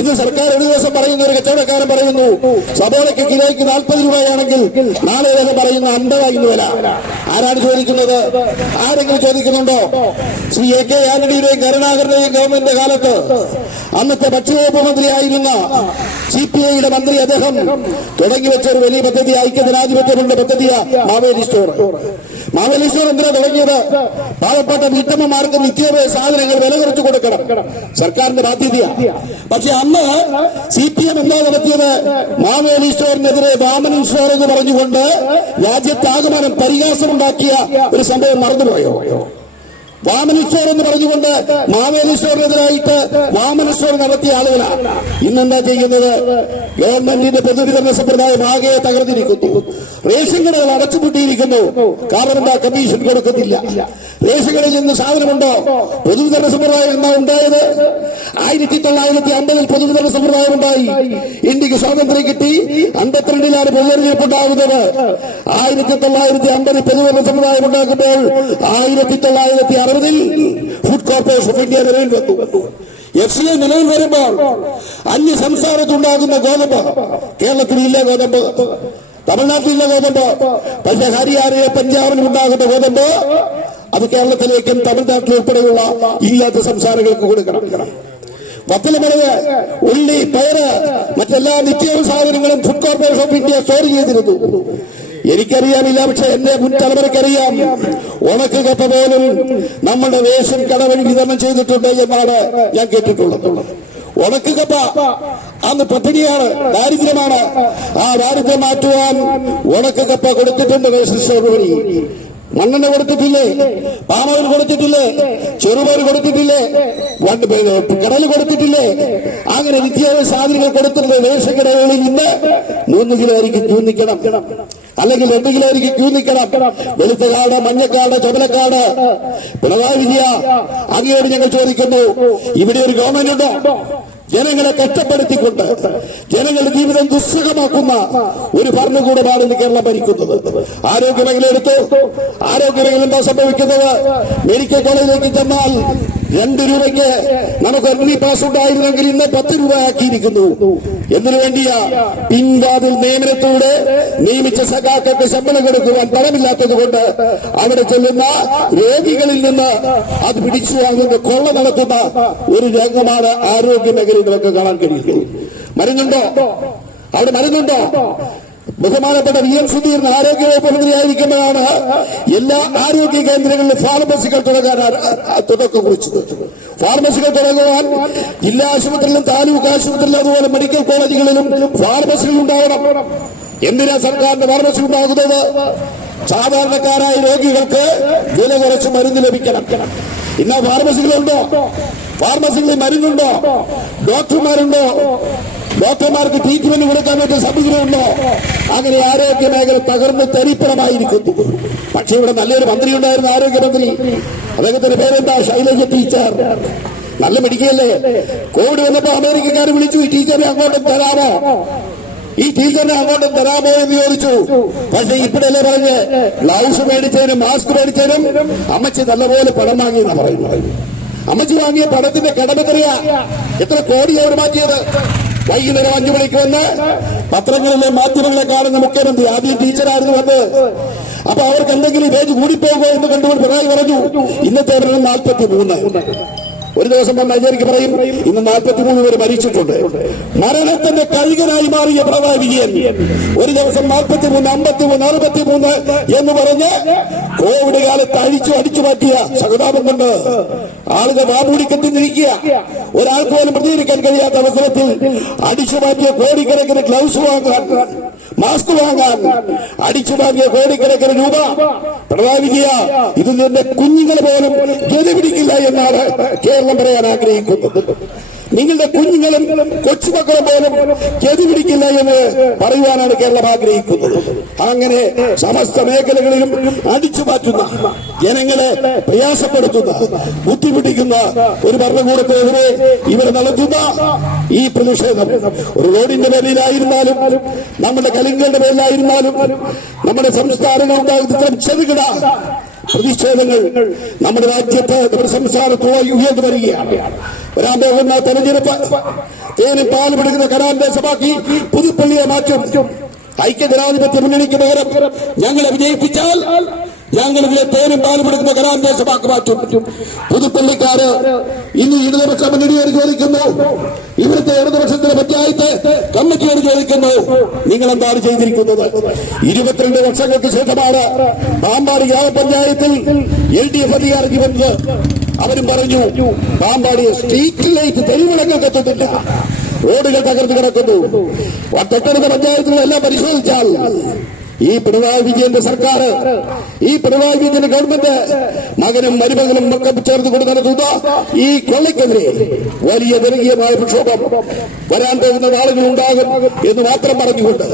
ഇന്ന് സർക്കാർ ഒരു ദിവസം പറയുന്ന ഒരു കച്ചവടക്കാരൻ പറയുന്നു സബോളയ്ക്ക് കിലോയ്ക്ക് 40 രൂപയാണെങ്കിൽ നാളെ വരെ പറയുന്ന 50 വില. ആരാണ് ചോദിക്കുന്നത്? ആരെങ്കിലും ചോദിക്കുന്നുണ്ടോ? ശ്രീ AK ആന്റണിയുടെയും കരുണാകരന്റെയും ഗവൺമെന്റ് കാലത്ത് അന്നത്തെ ഭക്ഷ്യവകുപ്പ് മന്ത്രിയായിരുന്ന CPIയുടെ മന്ത്രി അദ്ദേഹം തുടങ്ങി വെച്ച ഒരു വലിയ പദ്ധതി, ഐക്യജനാധിപത്യമുള്ള പദ്ധതിയാ മാവേലി സ്റ്റോർ. മാവേലി സ്റ്റോർ എന്തിനാ തുടങ്ങിയത്? പാവപ്പെട്ട വീട്ടമ്മമാർക്ക് നിത്യോപയോഗ സാധനങ്ങൾ വില കുറച്ച് കൊടുക്കണം, സർക്കാരിന്റെ ബാധ്യതയാണ്. പക്ഷെ അന്ന് CPM എന്താ നടത്തിയത്? മാവേലി സ്റ്റോറിനെതിരെ വാമനൻ സ്റ്റോർ എന്ന് പറഞ്ഞുകൊണ്ട് രാജ്യത്താകമാനം പരിഹാസമുണ്ടാക്കിയ ഒരു സംഭവം മറന്നുപോയോ? വാമന സ്റ്റോർ എന്ന് പറഞ്ഞുകൊണ്ട് മാവേലി സ്റ്റോറിനെതിരായിട്ട് വാമന സ്റ്റോർ നടത്തിയ ആളുകളാണ് ഇന്നെന്താ ചെയ്യുന്നത്? ഗവൺമെന്റിന്റെ പൊതുവിതരണ സമ്പ്രദായം ആകെ തകർന്നിരിക്കുന്നു. റേഷൻ കടകൾ അടച്ചുപൂട്ടിയിരിക്കുന്നു. കാരണം എന്താ? കമ്മീഷൻ കൊടുക്കുന്നില്ല. റേഷൻ കടയിൽ നിന്ന് സാധനമുണ്ടോ? പൊതുവിതരണ സമ്പ്രദായം എന്താ ഉണ്ടായത്? 1950 പൊതുവിതരണ സമ്പ്രദായം ഉണ്ടായി. ഇന്ത്യക്ക് സ്വാതന്ത്ര്യം കിട്ടി 52-ലാണ് പൊതുതെരഞ്ഞെടുപ്പ് ഉണ്ടാകുന്നത്. 1950 പൊതുവിതരണ സമ്പ്രദായം ഉണ്ടാക്കുമ്പോൾ 1960 ഫുഡ് കോർപ്പറേഷൻ ഓഫ് ഇന്ത്യ നിലവിൽ വന്നു. FCI നിലവിൽ വരുമ്പോൾ അന്യ സംസ്ഥാനത്തുണ്ടാകുന്ന ഗോതമ്പ് കേരളത്തിലില്ല, ഗോതമ്പ് തമിഴ്നാട്ടിലില്ല ഗോതമ്പ്. പക്ഷെ ഹരിയാനയിലെ പഞ്ചാബിലും ഉണ്ടാകുന്ന ഗോതമ്പ് അത് കേരളത്തിലേക്കും തമിഴ്നാട്ടിലും ഉൾപ്പെടെയുള്ള ഇല്ലാത്ത സംസ്ഥാനങ്ങൾക്ക് കൊടുക്കണം. വത്തലമുളക്, ഉള്ളി, പയറ്, മറ്റെല്ലാ നിത്യോപയോഗ സാധനങ്ങളും food corporation of India store ചെയ്തിരുന്നു. എനിക്കറിയാമില്ല, പക്ഷെ എന്റെ മുൻ തലമുറയ്ക്കറിയാം. ഉണക്ക് കപ്പ പോലും നമ്മുടെ റേഷൻ കട വഴി വിതരണം ചെയ്തിട്ടുണ്ട് എന്നാണ് ഞാൻ കേട്ടിട്ടുള്ളത്. ഉണക്ക് കപ്പ അന്ന് പട്ടിണിയാണ്, ദാരിദ്ര്യമാണ്. ആ ദാരിദ്ര്യം മാറ്റുവാൻ ഉണക്ക് കപ്പ കൊടുത്തിട്ടുണ്ട് റേഷൻ സ്റ്റോർ വഴി. മണ്ണെണ്ണ കൊടുത്തിട്ടില്ലേ? പാമോയിൽ കൊടുത്തിട്ടില്ലേ? ചെറുപയർ കൊടുത്തിട്ടില്ലേ? കടൽ കൊടുത്തിട്ടില്ലേ? അങ്ങനെ നിത്യോപയോഗ സാധനങ്ങൾ കൊടുത്തിട്ടുണ്ട്. റേഷൻ കടകളിൽ ഇന്ന് 3 കിലോ ആയിരിക്കും ക്യൂ നിൽക്കണം, അല്ലെങ്കിൽ 2 കിലോ ആയിരിക്കും ക്യൂ നിൽക്കണം. വെളുത്ത കാർഡ്, മഞ്ഞക്കാർഡ്, ചുമലക്കാർഡ്. പിണറായി വിജയ, അങ്ങയോട് ഞങ്ങൾ ചോദിക്കുന്നു, ഇവിടെ ഒരു ഗവൺമെന്റ് ഉണ്ടോ? ജനങ്ങളെ കഷ്ടപ്പെടുത്തിക്കൊണ്ട് ജനങ്ങളുടെ ജീവിതം ദുസ്സഹമാക്കുന്ന ഒരു ഭരണകൂടമാണ് ഇന്ന് കേരളം ഭരിക്കുന്നത്. ആരോഗ്യമേഖല എടുത്തു. ആരോഗ്യമേഖല എന്താ സംഭവിക്കുന്നത്? മെഡിക്കൽ കോളേജിലേക്ക് ചെന്നാൽ 2 രൂപയ്ക്ക് നമുക്ക് എൻട്രി പാസ് ഉണ്ടായിരുന്നെങ്കിൽ ഇന്ന് 10 രൂപ ആക്കിയിരിക്കുന്നു. എന്തിനു വേണ്ടിയാ? പിൻവാതിൽ നിയമനത്തിലൂടെ നിയമിച്ച സഖാക്കൾക്ക് ശമ്പളം കൊടുക്കുവാൻ പണമില്ലാത്തത് കൊണ്ട് അവിടെ ചെല്ലുന്ന രോഗികളിൽ നിന്ന് അത് പിടിച്ചു വാങ്ങുന്ന കൊള്ള നടത്തുന്ന ഒരു രംഗമാണ് ആരോഗ്യ മേഖലയിൽ നമുക്ക് കാണാൻ കഴിയുന്നത്. മരുന്നുണ്ടോ? അവിടെ മരുന്നുണ്ടോ? ബഹുമാനപ്പെട്ട VM സുധീരൻ ആരോഗ്യവകുപ്പ് മന്ത്രിയായിരിക്കുമ്പോഴാണ് എല്ലാ ആരോഗ്യ കേന്ദ്രങ്ങളിലും ഫാർമസികൾ തുടങ്ങാൻ തുടക്കം കുറിച്ചത്. ഫാർമസികൾ തുടങ്ങുവാൻ ജില്ലാ ആശുപത്രിയിലും താലൂക്ക് ആശുപത്രിയിലും അതുപോലെ മെഡിക്കൽ കോളേജുകളിലും ഫാർമസികൾ ഉണ്ടാവണം. എന്തിനാ സർക്കാരിന്റെ ഫാർമസി ഉണ്ടാകുന്നത്? സാധാരണക്കാരായ രോഗികൾക്ക് വില കുറച്ച് മരുന്ന് ലഭിക്കണം. ഇന്ന് ഫാർമസികളുണ്ടോ? ഫാർമസികളിൽ മരുന്നുണ്ടോ? ഡോക്ടർമാരുണ്ടോ? ഡോക്ടർമാർക്ക് ട്രീറ്റ്മെന്റ് കൊടുക്കാൻ പറ്റിയ സംവിധാനമുണ്ടോ? അങ്ങനെ ആരോഗ്യ മേഖല തകർന്ന് തരിപ്പണമായിരിക്കുന്നു. പക്ഷെ ഇവിടെ നല്ലൊരു മന്ത്രി ഉണ്ടായിരുന്നു, ആരോഗ്യമന്ത്രി. അദ്ദേഹത്തിന്റെ പേരെന്താ? ശൈലജ ടീച്ചർ. നല്ല മെഡിക്കല്ലേ. കോവിഡ് വന്നപ്പോ അമേരിക്കക്കാർ വിളിച്ചു, ഈ ടീച്ചറിനെ അങ്ങോട്ടും തരാമോ, ഈ ടീച്ചറിനെ അങ്ങോട്ടും തരാമോ എന്ന് ചോദിച്ചു. പക്ഷെ ഇപ്പോഴല്ലേ പറഞ്ഞ് ഗ്ലൗസ് മേടിച്ചതിനും മാസ്ക് മേടിച്ചതിനും അമ്മച്ചി നല്ലപോലെ പണം വാങ്ങിയെന്നാ പറയുന്നത്. അമ്മച്ചി വാങ്ങിയ പണത്തിന്റെ കടമെത്രയാ? എത്ര കോടി അവർ മാറ്റിയത്? വൈകുന്നേരം 5 മണിക്ക് വന്ന് പത്രങ്ങളിലെ മാധ്യമങ്ങളെ കാണുന്ന മുഖ്യമന്ത്രി ആദ്യം ടീച്ചറായിരുന്നു വന്ന്. അപ്പൊ അവർക്ക് എന്തെങ്കിലും പേജ് കൂടിപ്പോകുമോ എന്ന് കണ്ടുകൊണ്ട് പിണറായി പറഞ്ഞു ഇന്നത്തെ 43. ഒരു ദിവസം വന്ന് അജയർക്ക് പറയും ഇന്ന് 43 പേര് മരിച്ചിട്ടുണ്ട്. മരണത്തിന്റെ കഴുകനായി മാറിയ പിണറായി വിജയൻ ഒരു ദിവസം 43, 53, 63 എന്ന് പറഞ്ഞ് കോവിഡ് കാലത്ത് അടിച്ചു മാറ്റിയ സഹതാപം കൊണ്ട് ആളുകൾ വാമൂടി കെട്ടിന്നിരിക്കുക. ഒരാൾക്ക് പോലും പ്രതികരിക്കാൻ കഴിയാത്ത അവസരത്തിൽ അടിച്ചു മാറ്റിയ കോടിക്കണക്കിന് ഗ്ലൗസ് വാങ്ങാൻ, മാസ്ക് വാങ്ങാൻ അടിച്ചു മാറ്റിയ കോടിക്കണക്കിന് രൂപ പിണറായി വിജയ ഇത് നിന്റെ കുഞ്ഞുങ്ങൾ പോലും ഗതി പിടിക്കില്ല എന്നാണ് കേരളം പറയാൻ ആഗ്രഹിക്കുന്നത്. നിങ്ങളുടെ കുഞ്ഞുങ്ങളും കൊച്ചുമക്കളും പോലും ഗതി പിടിക്കില്ല എന്ന് പറയുവാനാണ് കേരളം ആഗ്രഹിക്കുന്നത്. അങ്ങനെ സമസ്ത മേഖലകളിലും അടിച്ചു മാറ്റുന്ന, ജനങ്ങളെ പ്രയാസപ്പെടുത്തുന്ന, ബുദ്ധിമുട്ടിക്കുന്ന ഒരു ഭരണകൂടത്തിനെതിരെ ഇവർ നടത്തുന്ന ഈ പ്രതിഷേധം ഒരു റോഡിന്റെ പേരിലായിരുന്നാലും നമ്മുടെ കലിങ്ങളുടെ പേരിലായിരുന്നാലും നമ്മുടെ സംസ്ഥാനങ്ങൾ ഉണ്ടാകുന്ന ഇത്തരം ചെറുകിട പ്രതിഷേധങ്ങൾ നമ്മുടെ രാജ്യത്ത്, നമ്മുടെ സംസ്ഥാനത്തുമായി ഉയർന്നു വരികയാണ്. വരാൻ പോകുന്ന തെരഞ്ഞെടുപ്പ് തേനും പാൽ പിടിക്കുന്ന കലാന്തേശമാക്കി പുതുപ്പള്ളിയെ മാറ്റും. ഐക്യജനാധിപത്യ മുന്നണിക്ക് പകരം ഞങ്ങളെ വിജയിപ്പിച്ചാൽ ഞങ്ങളിതിലെ തേനും പാലും പിടിക്കുന്ന കലാന്തേശമാക്കി മാറ്റും. പുതുപ്പള്ളിക്കാര് ഇന്ന് ഇടതുപക്ഷ മുന്നണിയോട് ചോദിക്കുന്നു, ഇവിടുത്തെ ഇടതുപക്ഷത്തിന്റെ പഞ്ചായത്ത് കമ്മിറ്റിയോട് ചോദിക്കുന്നു, നിങ്ങൾ എന്താണ് ചെയ്തിരിക്കുന്നത്? 22 വർഷങ്ങൾക്ക് ശേഷമാണ് പാമ്പാടി ഗ്രാമപഞ്ചായത്തിൽ LDF അധികാരത്തിൽ വന്നത്. അവരും പറഞ്ഞു പാമ്പാടി സ്ട്രീറ്റ് ലൈറ്റ് തെരുവിളങ്ങൾ കത്തുന്നില്ല, റോഡുകൾ തകർന്നു കിടക്കുന്നു. തൊട്ടടുത്ത പഞ്ചായത്തുകളെല്ലാം പരിശോധിച്ചാൽ ഈ പിണറായി വിജയന്റെ സർക്കാർ, ഈ പിണറായി വിജയന്റെ ഗവൺമെന്റ് മകനും മരുമകനും ഒക്കെ ചേർന്ന് കൊണ്ട് നടത്തുന്ന ഈ കൊള്ളയ്ക്കെതിരെ വലിയ ജനകീയമായ പ്രക്ഷോഭം വരാൻ പോകുന്ന നാളുകൾ ഉണ്ടാകും എന്ന് മാത്രം പറഞ്ഞുകൊണ്ട്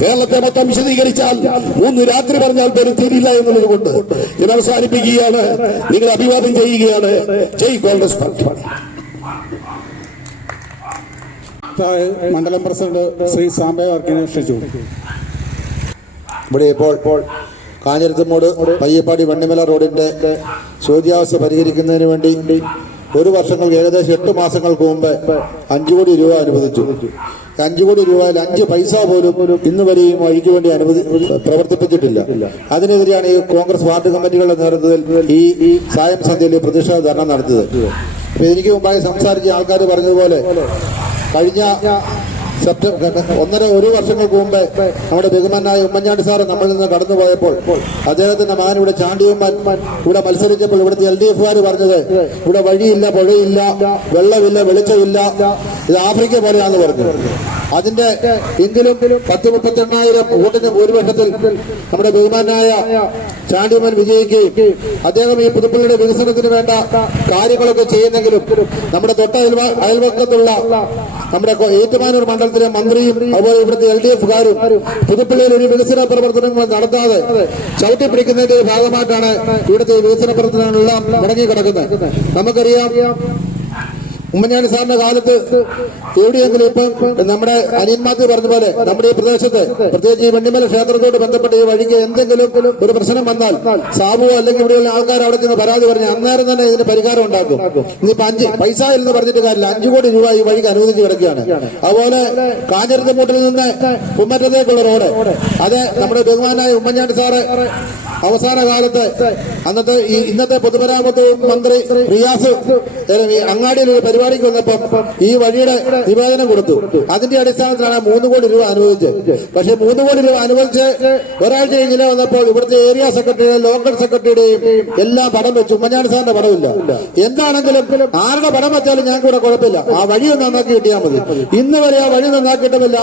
കേരളത്തെ മൊത്തം വിശദീകരിച്ചാൽ 3 രാത്രി പറഞ്ഞാൽ പേര് തീരില്ല എന്നുള്ളത് കൊണ്ട് ഞാൻ അവസാനിപ്പിക്കുകയാണ്. നിങ്ങൾ അഭിവാദം ചെയ്യുകയാണ്. ജയ് കോൺഗ്രസ് പാർട്ടി. മണ്ഡലം പ്രസിഡന്റ് ശ്രീ സാംബേ വർക്കിനെ ക്ഷണിച്ചു. ഇവിടെ ഇപ്പോൾ കാഞ്ഞിരത്തുമൂട് പയ്യപ്പാടി വണ്ണിമല റോഡിന്റെ ശോച്യാവസ്ഥ പരിഹരിക്കുന്നതിന് വേണ്ടി 1 വർഷങ്ങൾക്ക് ഏകദേശം 8 മാസങ്ങൾക്ക് മുമ്പ് 5 കോടി രൂപ അനുവദിച്ചു. 5 കോടി രൂപയിൽ 5 പൈസ പോലും ഇന്ന് വരെയും വഴിക്ക് വേണ്ടി പ്രവർത്തിപ്പിച്ചിട്ടില്ല. അതിനെതിരെയാണ് ഈ കോൺഗ്രസ് വാർഡ് കമ്മിറ്റികളുടെ നേതൃത്വത്തിൽ ഈ സായം സന്ധ്യയിൽ പ്രതിഷേധ ധർണ നടത്തിയത്. എനിക്ക് മുമ്പായി സംസാരിച്ച ആൾക്കാർ പറഞ്ഞതുപോലെ കഴിഞ്ഞ ഒരു വർഷങ്ങൾക്ക് മുമ്പ് നമ്മുടെ ബഹുമാനായ ഉമ്മൻചാണ്ടി സാറ് നമ്മളിൽ നിന്ന് കടന്നുപോയപ്പോൾ അദ്ദേഹത്തിന്റെ മകൻ ഇവിടെ ചാണ്ടിയമ്മൻ ഇവിടെ മത്സരിച്ചപ്പോൾ ഇവിടുത്തെ LDFകാർ പറഞ്ഞത് ഇവിടെ വഴിയില്ല, പുഴയില്ല, വെള്ളമില്ല, വെളിച്ചമില്ല, ഇത് ആഫ്രിക്ക പോലെയാണെന്ന് പറഞ്ഞു. അതിന്റെ എങ്കിലും 10-38,000 വോട്ടിന് ഭൂരിപക്ഷത്തിൽ നമ്മുടെ ബഹുമാനായ ചാണ്ടിയമ്മൻ വിജയിക്കുകയും അദ്ദേഹം ഈ പുതുപ്പള്ളിയുടെ വികസനത്തിന് വേണ്ട കാര്യങ്ങളൊക്കെ ചെയ്യുന്നെങ്കിലും നമ്മുടെ അയൽവക്കത്തുള്ള നമ്മുടെ ഏറ്റുമാനൂർ മണ്ഡലത്തിലെ മന്ത്രിയും അതുപോലെ ഇവിടുത്തെ LDFകാരും പുതുപ്പള്ളിയിൽ ഒരു വികസന പ്രവർത്തനങ്ങൾ നടത്താതെ ചവിട്ടിപ്പിടിക്കുന്നതിന്റെ ഭാഗമായിട്ടാണ് ഇവിടുത്തെ വികസന പ്രവർത്തനങ്ങളെല്ലാം മുടങ്ങിക്കിടക്കുന്നത്. നമുക്കറിയാം ഉമ്മൻചാണ്ടി സാറിന്റെ കാലത്ത് എവിടെയെങ്കിലും ഇപ്പം നമ്മുടെ അനിയന്മാർക്ക് പറഞ്ഞ പോലെ നമ്മുടെ ഈ പ്രദേശത്ത് പ്രത്യേകിച്ച് ഈ വെണ്ണിമല ക്ഷേത്രത്തോട് ബന്ധപ്പെട്ട ഈ വഴിക്ക് എന്തെങ്കിലും ഒരു പ്രശ്നം വന്നാൽ സാബുവോ അല്ലെങ്കിൽ ഇവിടെയുള്ള ആൾക്കാർ അവിടെ നിന്ന് പരാതി പറഞ്ഞ് അന്നേരം തന്നെ ഇതിന് പരിഹാരം ഉണ്ടാക്കും. ഇനിയിപ്പോ 5 പൈസ എന്ന് പറഞ്ഞിട്ട് കാര്യമില്ല, 5 കോടി രൂപ ഈ വഴിക്ക് അനുവദിച്ച് കിടക്കുകയാണ്. അതുപോലെ കാഞ്ഞിരത്തുമൂട്ടിൽ നിന്ന് കുമ്മറ്റത്തേക്കുള്ള റോഡ് അത് നമ്മുടെ ബഹുമാനായ ഉമ്മൻചാണ്ടി സാറ് അവസാന കാലത്ത് ഇന്നത്തെ പൊതുമരാമത്ത് മന്ത്രി റിയാസ് അങ്ങാടിയിൽ ഒരു പരിപാടിക്ക് വന്നപ്പോൾ ഈ വഴിയുടെ നിവേദനം കൊടുത്തു. അതിന്റെ അടിസ്ഥാനത്തിലാണ് 3 കോടി രൂപ അനുവദിച്ചത്. പക്ഷെ 3 കോടി രൂപ അനുവദിച്ച് ഒരാഴ്ച കഴിഞ്ഞില്ല വന്നപ്പോൾ ഇവിടുത്തെ ഏരിയ സെക്രട്ടറിയുടെയും ലോക്കൽ സെക്രട്ടറിയുടെയും എല്ലാം പടം വെച്ചു. ഉമ്മൻചാണ്ടി സാറിന്റെ പടമില്ല. എന്താണെങ്കിലും ആരുടെ പടം വെച്ചാലും ഞങ്ങൾക്ക് ഇവിടെ കുഴപ്പമില്ല, ആ വഴി നന്നാക്കി കിട്ടിയാൽ മതി. ഇന്ന് വരെ ആ വഴി നന്നാക്കിയിട്ടുമില്ല.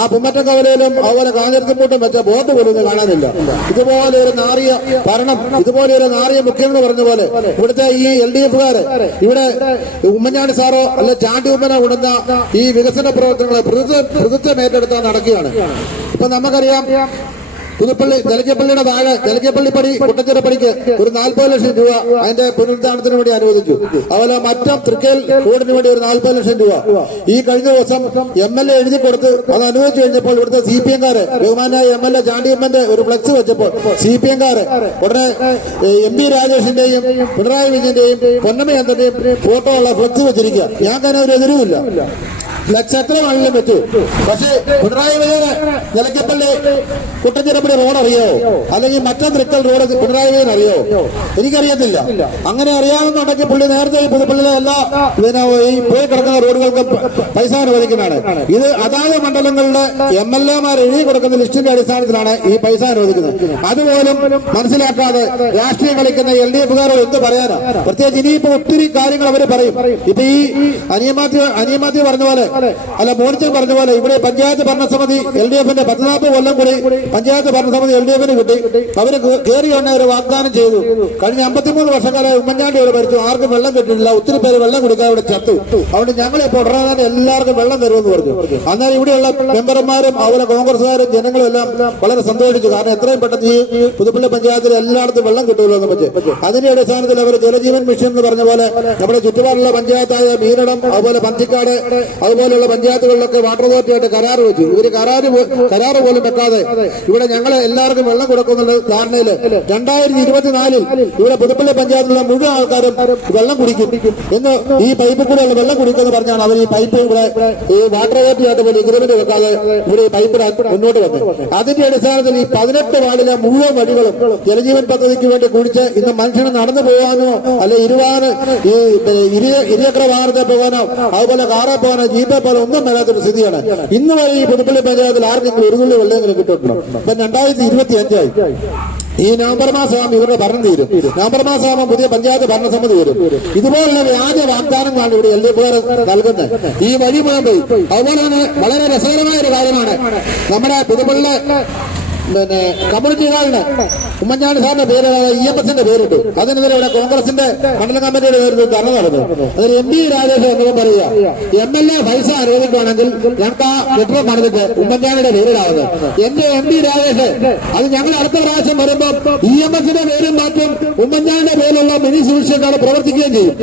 ആ പുമ്മറ്റ കവലയിലും അതുപോലെ കാഞ്ഞിരത്തിപ്പൂട്ടും വെച്ച ബോട്ട് പോലും കാണാനില്ല. ഇതുപോലെ ഒരു നാറിയ ഭരണം, ഇതുപോലെ ഒരു നാറിയ മുഖ്യമന്ത്രി പറഞ്ഞ പോലെ ഇവിടുത്തെ ഈ LDF-കാര് ഇവിടെ ഉമ്മൻചാണ്ടി സാറോ അല്ലെ ചാണ്ടി ഉമ്മനോ ഉണ്ടെന്ന ഈ വികസന പ്രവർത്തനങ്ങളെ പ്രതിത്വം ഏറ്റെടുത്താൽ നടക്കുകയാണ്. ഇപ്പൊ നമുക്കറിയാം, പുതുപ്പള്ളി ജലജപ്പള്ളിയുടെ താഴെ ജലജപ്പള്ളിപ്പടി കുട്ടച്ചിറപ്പടിക്ക് ഒരു 40 ലക്ഷം രൂപ അതിന്റെ പുനരുദ്ധാരണത്തിന് വേണ്ടി അനുവദിച്ചു. അതുപോലെ മറ്റം തൃക്കേൽ റോഡിന് വേണ്ടി ഒരു 40 ലക്ഷം രൂപ ഈ കഴിഞ്ഞ ദിവസം MLA എഴുതി കൊടുത്ത് അത് അനുവദിച്ചു കഴിഞ്ഞപ്പോൾ ഇവിടുത്തെ CPM-കാര് ബഹുമാനായ MLA ചാണ്ടിയമ്മന്റെ ഒരു ഫ്ലെക്സ് വെച്ചപ്പോൾ CPM-കാര് ഉടനെ MP രാജേഷിന്റെയും പിണറായി വിജയന്റെയും പൊന്നമ്മയന്റെയും ഫോട്ടോ ഉള്ള ഫ്ലെക്സ് വെച്ചിരിക്കുക. ഞങ്ങൾക്ക് ഒരു എതിരുമില്ല, ഫ്ലെക്സ് എത്ര വേണമെങ്കിലും പറ്റൂ. പക്ഷേ പിണറായി വിജയന് ജലജപ്പള്ളി കുട്ടച്ചിറപ്പടി റോഡ് അറിയോ, അല്ലെങ്കിൽ മറ്റൊരു തൃക്കൽ റോഡ് പിണറായി വിജയൻ അറിയോ? എനിക്കറിയത്തില്ല. അങ്ങനെ അറിയാവുന്നുണ്ടെങ്കിൽ പുള്ളി നേരത്തെ ഈ പുതുപ്പള്ളിയിലെ എല്ലാ ഈ പോയി കിടക്കുന്ന റോഡുകൾക്ക് പൈസ അനുവദിക്കുന്നതാണ്. ഇത് അതാത് മണ്ഡലങ്ങളുടെ MLA-മാർ എഴുതി കൊടുക്കുന്ന ലിസ്റ്റിന്റെ അടിസ്ഥാനത്തിലാണ് ഈ പൈസ അനുവദിക്കുന്നത്. അതുപോലും മനസ്സിലാക്കാതെ രാഷ്ട്രീയം കളിക്കുന്ന LDF-കാരോ എന്ത് പറയാനാ? പ്രത്യേകിച്ച് ഇനിയിപ്പോ ഒത്തിരി കാര്യങ്ങൾ അവർ പറയും. ഇപ്പൊ ഈ അനിയമാത്യു പറഞ്ഞ പോലെ അല്ല മോണിച്ചൻ പറഞ്ഞ പോലെ ഇവിടെ പഞ്ചായത്ത് ഭരണസമിതി LDF-ന്റെ 14 കൊല്ലം കൂടി പഞ്ചായത്ത് ഭരണസമിതി LDF-ന് കിട്ടി. അവര് കയറി വന്ന ഒരു വാഗ്ദാനം ചെയ്തു. കഴിഞ്ഞ 53 വർഷക്കാലമായി ഉമ്മൻചാണ്ടി ഇവിടെ ഭരിച്ചു, ആർക്കും വെള്ളം കിട്ടിയിട്ടില്ല. ഒത്തിരി പേര് വെള്ളം കൊടുക്കാൻ ഇവിടെ ചത്തു. അതുകൊണ്ട് ഞങ്ങളിപ്പോൾ ഉടനെ എല്ലാവർക്കും വെള്ളം തരുമെന്ന് പറഞ്ഞു. എന്നാൽ ഇവിടെയുള്ള മെമ്പർമാരും അതുപോലെ കോൺഗ്രസ്സുകാരും ജനങ്ങളും എല്ലാം വളരെ സന്തോഷിച്ചു. കാരണം എത്രയും പെട്ടെന്ന് ഈ പുതുപ്പള്ളി പഞ്ചായത്തിൽ എല്ലായിടത്തും വെള്ളം കിട്ടുമല്ലോ എന്ന് പറ്റി. അതിന്റെ അടിസ്ഥാനത്തിൽ അവർ ജലജീവൻ മിഷൻ എന്ന് പറഞ്ഞ പോലെ നമ്മുടെ ചുറ്റുപാടുള്ള പഞ്ചായത്തായ മീനടം അതുപോലെ പഞ്ചിക്കാട് അതുപോലെയുള്ള പഞ്ചായത്തുകളിലൊക്കെ വാട്ടർ അതോറിറ്റിയായിട്ട് കരാർ വെച്ചു. ഇവര് കരാറ് പോലും വെക്കാതെ ഇവിടെ ഞങ്ങളെ എല്ലാവർക്കും വെള്ളം കൊടുക്കുന്നുള്ള ധാരണയില് 2024 ഇവിടെ പുതുപ്പള്ളി പഞ്ചായത്തിലുള്ള മുഴുവൻ ആൾക്കാരും വെള്ളം കുടിക്കും എന്ന് ഈ പൈപ്പിൽ കൂടെയുള്ള വെള്ളം കുടിക്കുമെന്ന് പറഞ്ഞാണ് അവർ ഈ പൈപ്പ് ഇവിടെ ഈ വാട്ടർ അതോറിറ്റിയായിട്ട് പോലും എഗ്രിമെന്റ് വെക്കാതെ ഇവിടെ ഈ പൈപ്പ് മുന്നോട്ട് വന്നത്. അതിന്റെ അടിസ്ഥാനത്തിൽ ഈ 18 വാർഡിലെ മുഴുവൻ വഴികളും ജലജീവൻ പദ്ധതിക്ക് വേണ്ടി കുടിച്ച് ഇന്ന് മനുഷ്യന് നടന്നു പോകാനോ അല്ലെ ഇരുചക്ര വാഹനത്തെ പോകാനോ അതുപോലെ കാറെ പോകാനോ ജീപ്പെ പോലെ ഒന്നും വരാത്തൊരു സ്ഥിതിയാണ്. ഇന്ന് വരെ ഈ പുതുപ്പള്ളി പഞ്ചായത്തിൽ ആർക്കെങ്കിലും ഒരു തുള്ളി വെള്ളമെങ്കിലും കിട്ടിയിട്ടുണ്ടോ? ഇപ്പൊ 2025 ഈ നവംബർ മാസമാകുമ്പോൾ ഇവരുടെ ഭരണം തീരും. നവംബർ മാസമാകുമ്പോൾ പുതിയ പഞ്ചായത്ത് ഭരണസമിതി വരും. ഇതുപോലുള്ള വ്യാജ വാഗ്ദാനങ്ങളാണ് ഇവിടെ LDF നൽകുന്നത്. ഈ വഴി പോയി അതുപോലെ തന്നെ വളരെ രസകരമായ ഒരു കാര്യമാണ് നമ്മുടെ പുതുപ്പള്ളി കമ്മ്യൂണിറ്റി ഹാളിന് ഉമ്മൻചാണ്ടി സാറിന്റെ പേര് EMS-ന്റെ പേരിട്ടു. അതിനെതിരെ ഇവിടെ കോൺഗ്രസിന്റെ മണ്ഡലം കമ്മിറ്റിയുടെ പേരിൽ ധർണ നടന്നു. അതിൽ MP രാജേഷ് എന്ന് പറയുക MLA പൈസ അനുവദിക്കുകയാണെങ്കിൽ ഞങ്ങൾക്ക് ആ ലെറ്റർ പണിതിട്ട് ഉമ്മൻചാണ്ടിയുടെ പേരിലാവുന്നത്. എന്റെ MP രാജേഷ് അത് ഞങ്ങൾ അടുത്ത പ്രാവശ്യം വരുമ്പോൾ EMS-ന്റെ പേരും മാറ്റും, ഉമ്മൻചാണ്ടിയുടെ പേരിലുള്ള മിനി സുരക്ഷക്കാണ് പ്രവർത്തിക്കുകയും ചെയ്യും.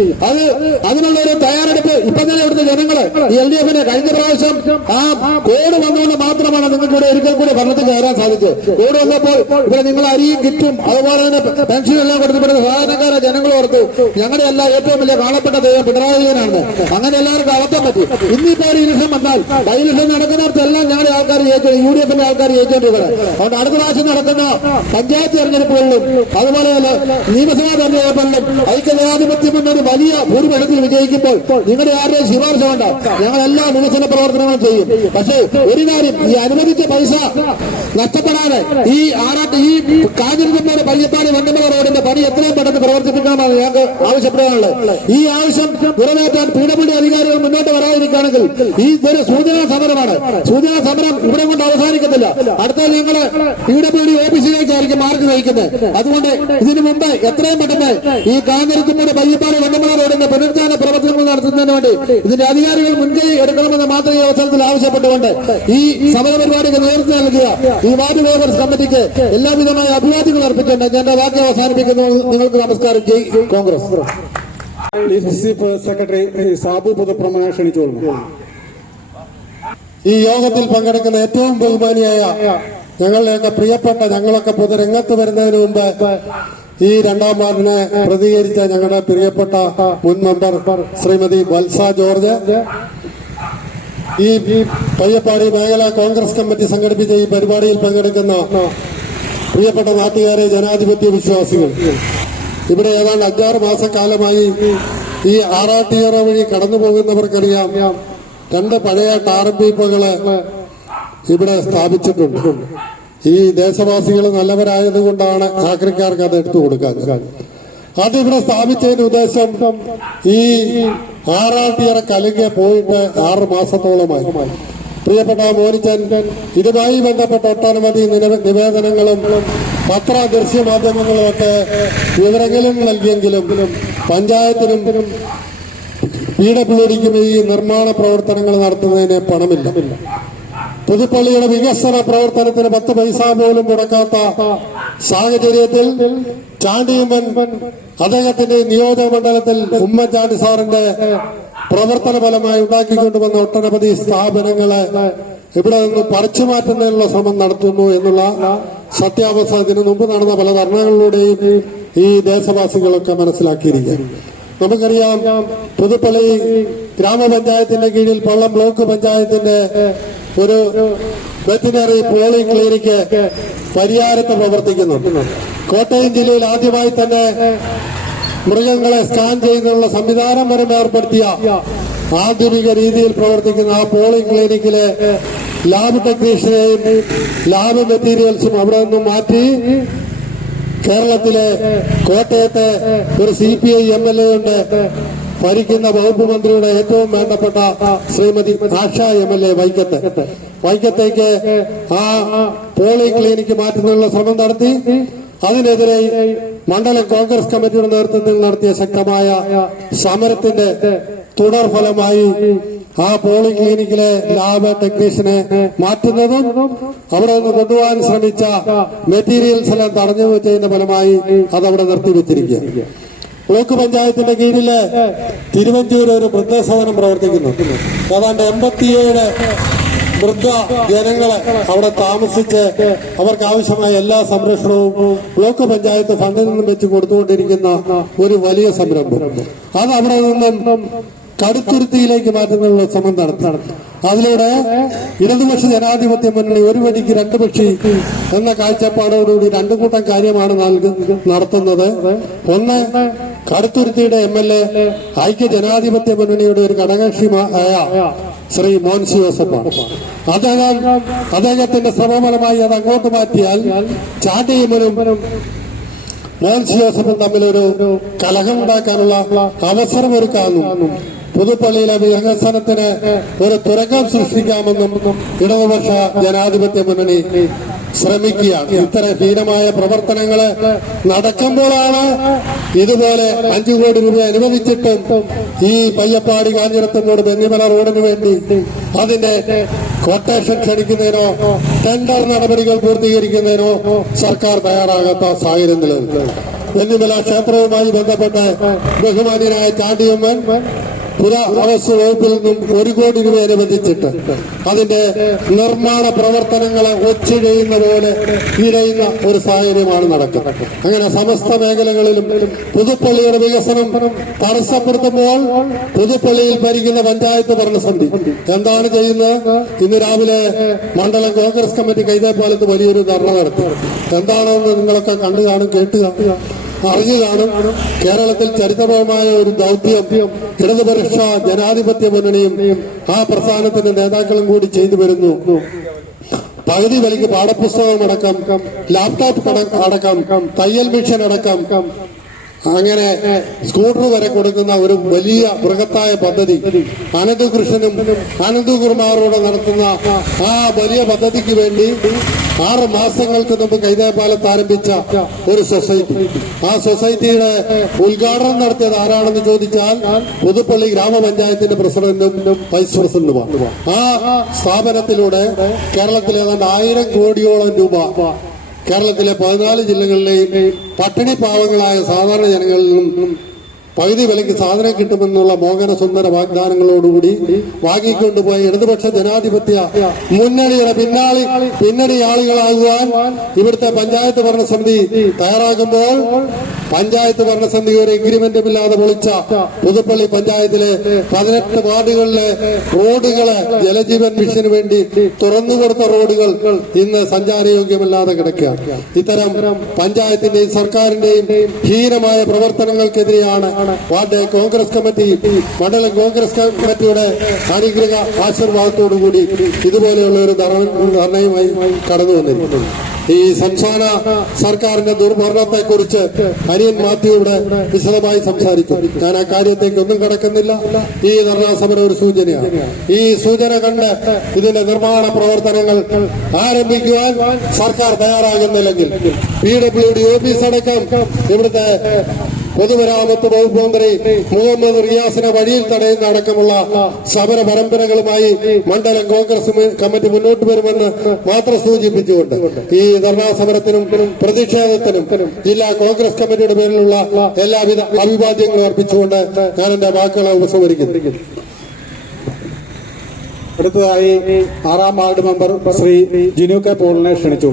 അതിനുള്ള ഒരു തയ്യാറെടുപ്പ് ഇപ്പൊ തന്നെ ഇവിടുത്തെ ജനങ്ങള് LDF-ന് കഴിഞ്ഞ പ്രാവശ്യം ആ കോഡ് വന്നുകൊണ്ട് മാത്രമാണ് നിങ്ങൾക്ക് ഇവിടെ ഒരിക്കൽ കൂടി ഭരണത്തിൽ കയറാൻ സാധിച്ചത്. കോഡ് വന്നപ്പോൾ ഇവിടെ നിങ്ങൾ അരിയും കിറ്റും അതുപോലെ തന്നെ പെൻഷൻ എല്ലാം കൊടുക്കപ്പെടുന്ന സാധാരണക്കാരെ ജനങ്ങൾ ഓർത്തു ഞങ്ങളുടെ എല്ലാ ഏറ്റവും വലിയ കാണപ്പെട്ട ദൈവം പിണറായി വിജയനാണ്. അങ്ങനെ എല്ലാവർക്കും അബദ്ധം പറ്റി. ഇന്നിപ്പോ ഒരു ഇലക്ഷൻ വന്നാൽ ബൈ ഇലക്ഷൻ നടക്കുന്നിടത്തെല്ലാം ഞങ്ങളുടെ ആൾക്കാർ UDF-ന്റെ ആൾക്കാർ ജയിച്ചുകൊണ്ടിരിക്കുന്നത്. അതുകൊണ്ട് അടുത്ത പ്രാവശ്യം നടക്കുന്ന പഞ്ചായത്ത് തെരഞ്ഞെടുപ്പുകളിലും അതുപോലെ നിയമസഭാ തെരഞ്ഞെടുപ്പുകളിലും ഐക്യജനാധിപത്യം എന്നൊരു വലിയ ഭൂരിപക്ഷത്തിൽ വിജയിക്കുമ്പോൾ നിങ്ങളുടെ ആരുടെയും ശുപാർശ വേണ്ട, ഞങ്ങളെല്ലാ വികസന പ്രവർത്തനങ്ങളും ചെയ്യും. പക്ഷേ ഒരു കാര്യം, ഈ അനുവദിച്ച പൈസ നഷ്ടപ്പെടാതെ ഈ കാഞ്ഞിരത്തമ്മയുടെ പയ്യപ്പാടി വണ്ടമല റോഡിന്റെ പണി എത്രയും പെട്ടെന്ന് പ്രവർത്തിപ്പിക്കണമെന്നാണ് ഞങ്ങൾക്ക് ആവശ്യപ്പെടുവാനുള്ളത്. ഈ ആവശ്യം നിറവേറ്റാൻ PWD അധികാരികൾ മുന്നോട്ട് വരാതിരിക്കുകയാണെങ്കിൽ ഇതൊരു സൂചനാ സമരമാണ്. സൂചനാ സമരം ഇവിടെ കൊണ്ട് അവസാനിക്കത്തില്ല. അടുത്ത ഞങ്ങള് PWD ഓഫീസിലേക്കായിരിക്കും മാർഗ് നയിക്കുന്നത്. അതുകൊണ്ട് ഇതിനു മുമ്പ് എത്രയും പെട്ടെന്ന് ഈ കാഞ്ഞിരത്തമ്മയുടെ പയ്യപ്പാടി വണ്ടമല റോഡിന്റെ പുനരുദ്ധാരണ പ്രവർത്തനങ്ങൾ നടത്തുന്നതിന് വേണ്ടി ഇതിന്റെ അധികാരികൾ മുൻകൈ എടുക്കണമെന്ന് മാത്രം ഈ അവസരത്തിൽ ആവശ്യപ്പെട്ടുകൊണ്ട് ഈ സമരപരിപാടിക്ക് നേതൃത്വം നൽകിയ ഈ വാർഡ് കോൺഗ്രസ് കമ്മിറ്റിക്ക് എല്ലാവിധമായ അഭിവാദ്യങ്ങൾ അർപ്പിച്ചുകൊണ്ട് ഞാൻ എന്റെ വാക്ക് അവസാനിപ്പിക്കുന്നു. നിങ്ങൾക്ക് നമസ്കാരം. ജയ് കോൺഗ്രസ്. DCC സെക്രട്ടറി സാബു പുതുപ്രമാണ ക്ഷണിച്ചോളുന്നു. ഈ യോഗത്തിൽ പങ്കെടുക്കുന്ന ഏറ്റവും ബഹുമാനിയായ ഞങ്ങളുടെയൊക്കെ പ്രിയപ്പെട്ട ഞങ്ങളൊക്കെ പൊതുരംഗത്ത് വരുന്നതിന് മുമ്പ് ഈ 2ാം വാർഡിനെ പ്രതികരിച്ച ഞങ്ങളുടെ പ്രിയപ്പെട്ട മുൻ മെമ്പർ ശ്രീമതി വത്സ ജോർജ്, ഈ പയ്യപ്പാടി മേഖല കോൺഗ്രസ് കമ്മിറ്റി സംഘടിപ്പിച്ച ഈ പരിപാടിയിൽ പങ്കെടുക്കുന്ന പ്രിയപ്പെട്ട നാട്ടുകാരെ, ജനാധിപത്യ വിശ്വാസികൾ, ഇവിടെ ഏതാണ്ട് 5-6 മാസക്കാലമായി ഈ ആറാട്ടുചിറ വഴി കടന്നു പോകുന്നവർക്കറിയാം, 2 പഴയ ടാറിൻ പീപ്പുകള് ഇവിടെ സ്ഥാപിച്ചിട്ടുണ്ട്. ഈ ദേശവാസികൾ നല്ലവരായതുകൊണ്ടാണ് ആക്രിക്കാർക്ക് അത് എടുത്തു കൊടുക്കാൻ. അതിവിടെ സ്ഥാപിച്ചതിന്റെ ഉദ്ദേശം ഈ ആറാട്ടുചിറ കലുങ്ക് പോയിട്ട് 6 മാസത്തോളമായി. പ്രിയപ്പെട്ട മോനിച്ചൻ ഇതുമായി ബന്ധപ്പെട്ട ഒട്ടനവധി നിവേദനങ്ങളും പത്ര ദൃശ്യമാധ്യമങ്ങളും ഒക്കെ വിവരങ്ങളും നൽകിയെങ്കിലും പഞ്ചായത്തിനും PWDക്കും ഈ നിർമ്മാണ പ്രവർത്തനങ്ങൾ നടത്തുന്നതിന് പണമില്ല. പുതുപ്പള്ളിയുടെ വികസന പ്രവർത്തനത്തിന് 10 പൈസ പോലും മുടക്കാത്ത സാഹചര്യത്തിൽ ചാണ്ടിയമ്മൻ അദ്ദേഹത്തിന്റെ നിയോജക മണ്ഡലത്തിൽ ഉമ്മൻചാണ്ടി സാറിന്റെ പ്രവർത്തന ഫലമായി ഉണ്ടാക്കിക്കൊണ്ടുവന്ന ഒട്ടനവധി സ്ഥാപനങ്ങളെ ഇവിടെ നിന്ന് പറിച്ചു മാറ്റുന്നതിനുള്ള ശ്രമം നടത്തുന്നു എന്നുള്ള സത്യാവസ്ഥ ഇതിനു മുമ്പ് നടന്ന പല ധർണകളിലൂടെയും ഈ ദേശവാസികളൊക്കെ മനസ്സിലാക്കിയിരിക്കുകയാണ്. നമുക്കറിയാം, പുതുപ്പള്ളി ഗ്രാമപഞ്ചായത്തിന്റെ കീഴിൽ പള്ളം ബ്ലോക്ക് പഞ്ചായത്തിന്റെ ഒരു വെറ്റിനറി പോളിംഗ് ക്ലിനിക്ക് പരിയാരത്ത് പ്രവർത്തിക്കുന്നുണ്ട്. കോട്ടയം ജില്ലയിൽ ആദ്യമായി തന്നെ മൃഗങ്ങളെ സ്കാൻ ചെയ്യുന്നതിനുള്ള സംവിധാനം വരെ ഏർപ്പെടുത്തിയ ആധുനിക രീതിയിൽ പ്രവർത്തിക്കുന്ന ആ പോളിംഗ് ക്ലിനിക്കിലെ ലാബ് ടെക്നീഷ്യനെയും ലാബ് മെറ്റീരിയൽസും അവിടെ നിന്നും മാറ്റി കേരളത്തിലെ കോട്ടയത്തെ ഒരു CPI MLA ഉണ്ട്, ഭരിക്കുന്ന വകുപ്പ് മന്ത്രിയുടെ ഏറ്റവും വേണ്ടപ്പെട്ട ശ്രീമതി ആശ MLA വൈക്കത്തേക്ക് ആ പോളിംഗ് ക്ലിനിക്ക് മാറ്റുന്നതിനുള്ള ശ്രമം നടത്തി. അതിനെതിരെ മണ്ഡലം കോൺഗ്രസ് കമ്മിറ്റിയുടെ നേതൃത്വത്തിൽ നടത്തിയ ശക്തമായ സമരത്തിന്റെ തുടർഫലമായി ആ പോളിംഗ് ക്ലിനിക്കിലെ ലാബ് ടെക്നീഷ്യനെ മാറ്റുന്നതും അവിടെ നിന്ന് കൊണ്ടുപോകാൻ ശ്രമിച്ച മെറ്റീരിയൽസ് എല്ലാം തടഞ്ഞു വെച്ചതിന്റെ ഫലമായി അതവിടെ നിർത്തിവെച്ചിരിക്കുക. ബ്ലോക്ക് പഞ്ചായത്തിന്റെ കീഴില് തിരുവഞ്ചൂർ ഒരു വൃദ്ധസദനം പ്രവർത്തിക്കുന്നു. ഏതാണ്ട് 87 വൃദ്ധ ജനങ്ങളെ അവിടെ താമസിച്ച് അവർക്ക് ആവശ്യമായ എല്ലാ സംരക്ഷണവും ബ്ലോക്ക് പഞ്ചായത്ത് ഫണ്ടിൽ നിന്നും വെച്ച് കൊടുത്തുകൊണ്ടിരിക്കുന്ന ഒരു വലിയ സംരംഭം. അത് അവിടെ നിന്നും കടുത്തുരുത്തിയിലേക്ക് മാറ്റുന്നതിനുള്ള ശ്രമം നടത്തി. അതിലൂടെ ഇടതുപക്ഷ ജനാധിപത്യ മുന്നണി ഒരു വടിക്ക് 2 പക്ഷി എന്ന കാഴ്ചപ്പാടോടുകൂടി 2 കൂട്ടം കാര്യമാണ് നടത്തുന്നത്. ഒന്ന്, കടുത്തുരുത്തിയുടെ MLA ഐക്യ ജനാധിപത്യ മുന്നണിയുടെ ഒരു ഘടകകക്ഷിയായ ശ്രീ മോൻസി ജോസഫാണ്. അദ്ദേഹത്തിന്റെ ശ്രമഫലമായി അത് അങ്ങോട്ട് മാറ്റിയാൽ ചാണ്ടിയമ്മനും മോൻസി ജോസഫും തമ്മിലൊരു കലഹമുണ്ടാക്കാനുള്ള അവസരമൊരുക്കാമെന്നും പുതുപ്പള്ളിയിലെ വികസനത്തിന് ഒരു തുരങ്കം സൃഷ്ടിക്കാമെന്നും ഇടതുപക്ഷ ജനാധിപത്യ മുന്നണി ശ്രമിക്കുകയാണ്. ഇത്തരം ഹീനമായ പ്രവർത്തനങ്ങള് നടക്കുമ്പോഴാണ് ഇതുപോലെ 5 കോടി രൂപ അനുവദിച്ചിട്ടും ഈ പയ്യപ്പാടി കാഞ്ഞിരത്തമ്മോട് ബെന്നിമല റോഡിന് വേണ്ടി അതിന്റെ കൊട്ടേഷൻ ക്ഷണിക്കുന്നതിനോ ടെൻഡർ നടപടികൾ പൂർത്തീകരിക്കുന്നതിനോ സർക്കാർ തയ്യാറാകാത്ത സാഹചര്യം നിലനിൽക്കുന്നു. ബെന്നിമല ക്ഷേത്രവുമായി ബന്ധപ്പെട്ട് ബഹുമാന്യനായ ചാണ്ടിയമ്മൻ പുരാവസ്തു വകുപ്പിൽ നിന്നും 1 കോടി രൂപ അനുവദിച്ചിട്ട് അതിന്റെ നിർമ്മാണ പ്രവർത്തനങ്ങളെ ഒച്ചിഴയുന്ന പോലെ ഇഴയുന്ന ഒരു സാഹചര്യമാണ് നടക്കുന്നത്. അങ്ങനെ സമസ്ത മേഖലകളിലും പുതുപ്പള്ളിയുടെ വികസനം തടസ്സപ്പെടുത്തുമ്പോൾ പുതുപ്പള്ളിയിൽ ഭരിക്കുന്ന പഞ്ചായത്ത് ഭരണസമിതി എന്താണ് ചെയ്യുന്നത്? ഇന്ന് രാവിലെ മണ്ഡലം കോൺഗ്രസ് കമ്മിറ്റി കൈതേപ്പാലത്ത് വലിയൊരു ധർണ നടത്തി. എന്താണെന്ന് നിങ്ങളൊക്കെ കണ്ടു കാണും, കേട്ട് അറിഞ്ഞു കാണും. കേരളത്തിൽ ചരിത്രപരമായ ഒരു ദൗത്യം ഇടതുപക്ഷ ജനാധിപത്യ മുന്നണിയും ആ പ്രസ്ഥാനത്തിന്റെ നേതാക്കളും കൂടി ചെയ്തു വരുന്നു. പകുതി വിലയ്ക്ക് പാഠപുസ്തകമടക്കം, ലാപ്ടോപ്പ് അടക്കം, തയ്യൽ മെഷീൻ അടക്കം, അങ്ങനെ സ്കൂട്ടർ വരെ കൊടുക്കുന്ന ഒരു വലിയ ബൃഹത്തായ പദ്ധതി അനന്തകൃഷ്ണനും അനന്തകുമാറോടെ നടത്തുന്ന ആ വലിയ പദ്ധതിക്ക് വേണ്ടി 6 മാസങ്ങൾക്ക് മുമ്പ് കൈതേപ്പാലത്ത് ആരംഭിച്ച ഒരു സൊസൈറ്റി. ആ സൊസൈറ്റിയുടെ ഉദ്ഘാടനം നടത്തിയത് ആരാണെന്ന് ചോദിച്ചാൽ പുതുപ്പള്ളി ഗ്രാമപഞ്ചായത്തിന്റെ പ്രസിഡന്റും വൈസ് പ്രസിഡന്റുമാണ്. ആ സ്ഥാപനത്തിലൂടെ കേരളത്തിൽ ഏതാണ്ട് 1000 കോടിയോളം രൂപ കേരളത്തിലെ 14 ജില്ലകളിലെയും പട്ടിണി പാവങ്ങളായ സാധാരണ ജനങ്ങളിൽ നിന്നും പകുതി വിലയ്ക്ക് സാധനം കിട്ടുമെന്നുള്ള മോഹന സുന്ദര വാഗ്ദാനങ്ങളോടുകൂടി വാങ്ങിക്കൊണ്ടുപോയ ഇടതുപക്ഷ ജനാധിപത്യ മുന്നണിയുടെ പിന്നണിയാളികളാകുവാൻ ഇവിടുത്തെ പഞ്ചായത്ത് ഭരണസമിതി തയ്യാറാകുമ്പോൾ പഞ്ചായത്ത് ഭരണസമിതി ഒരു എഗ്രിമെന്റും ഇല്ലാതെ പൊളിച്ച പുതുപ്പള്ളി പഞ്ചായത്തിലെ 18 വാർഡുകളിലെ റോഡുകള് ജലജീവൻ മിഷന് വേണ്ടി തുറന്നുകൊടുത്ത റോഡുകൾ ഇന്ന് സഞ്ചാരയോഗ്യമല്ലാതെ കിടക്കുകയാണ്. ഇത്തരം പഞ്ചായത്തിന്റെയും സർക്കാരിന്റെയും ഹീനമായ പ്രവർത്തനങ്ങൾക്കെതിരെയാണ് വാർഡ് കോൺഗ്രസ് കമ്മിറ്റി, മണ്ഡലം കോൺഗ്രസ് കമ്മിറ്റിയുടെ അനുഗ്രഹ ആശീർവാദത്തോടുകൂടി ഇതുപോലെയുള്ള ഒരു ധർണയുമായി കടന്നു വന്നിരിക്കുന്നത്. ഈ സംസ്ഥാന സർക്കാരിന്റെ ദുർഭരണത്തെക്കുറിച്ച് അനിയൻ മാത്യുവിടെ വിശദമായി സംസാരിക്കും. ഞാൻ ആ കാര്യത്തേക്ക് ഒന്നും കടക്കുന്നില്ല. ഈ ധർണാ സമരം ഒരു സൂചനയാണ്. ഈ സൂചന കണ്ട് ഇതിന്റെ നിർമ്മാണ പ്രവർത്തനങ്ങൾ ആരംഭിക്കുവാൻ സർക്കാർ തയ്യാറാകുന്നില്ലെങ്കിൽ PWD ഓഫീസ് അടക്കം ഇവിടുത്തെ പൊതുമരാമത്ത് വകുപ്പ് മന്ത്രി മുഹമ്മദ് റിയാസിനെ വഴിയിൽ തടയുന്ന അടക്കമുള്ള സമര പരമ്പരകളുമായി മണ്ഡലം കോൺഗ്രസ് കമ്മിറ്റി മുന്നോട്ട് വരുമെന്ന് മാത്രം സൂചിപ്പിച്ചുകൊണ്ട് ഈ ധർണാ സമരത്തിനും പ്രതിഷേധത്തിനും ജില്ലാ കോൺഗ്രസ് കമ്മിറ്റിയുടെ പേരിലുള്ള എല്ലാവിധ അഭിവാദ്യങ്ങളും അർപ്പിച്ചുകൊണ്ട് ഞാൻ എന്റെ വാക്കുകളെ ഉപസംഹരിക്കുന്നു. അടുത്തതായി 6ാം ward member Shri Jinu K പോളിനെ ക്ഷണിച്ചു.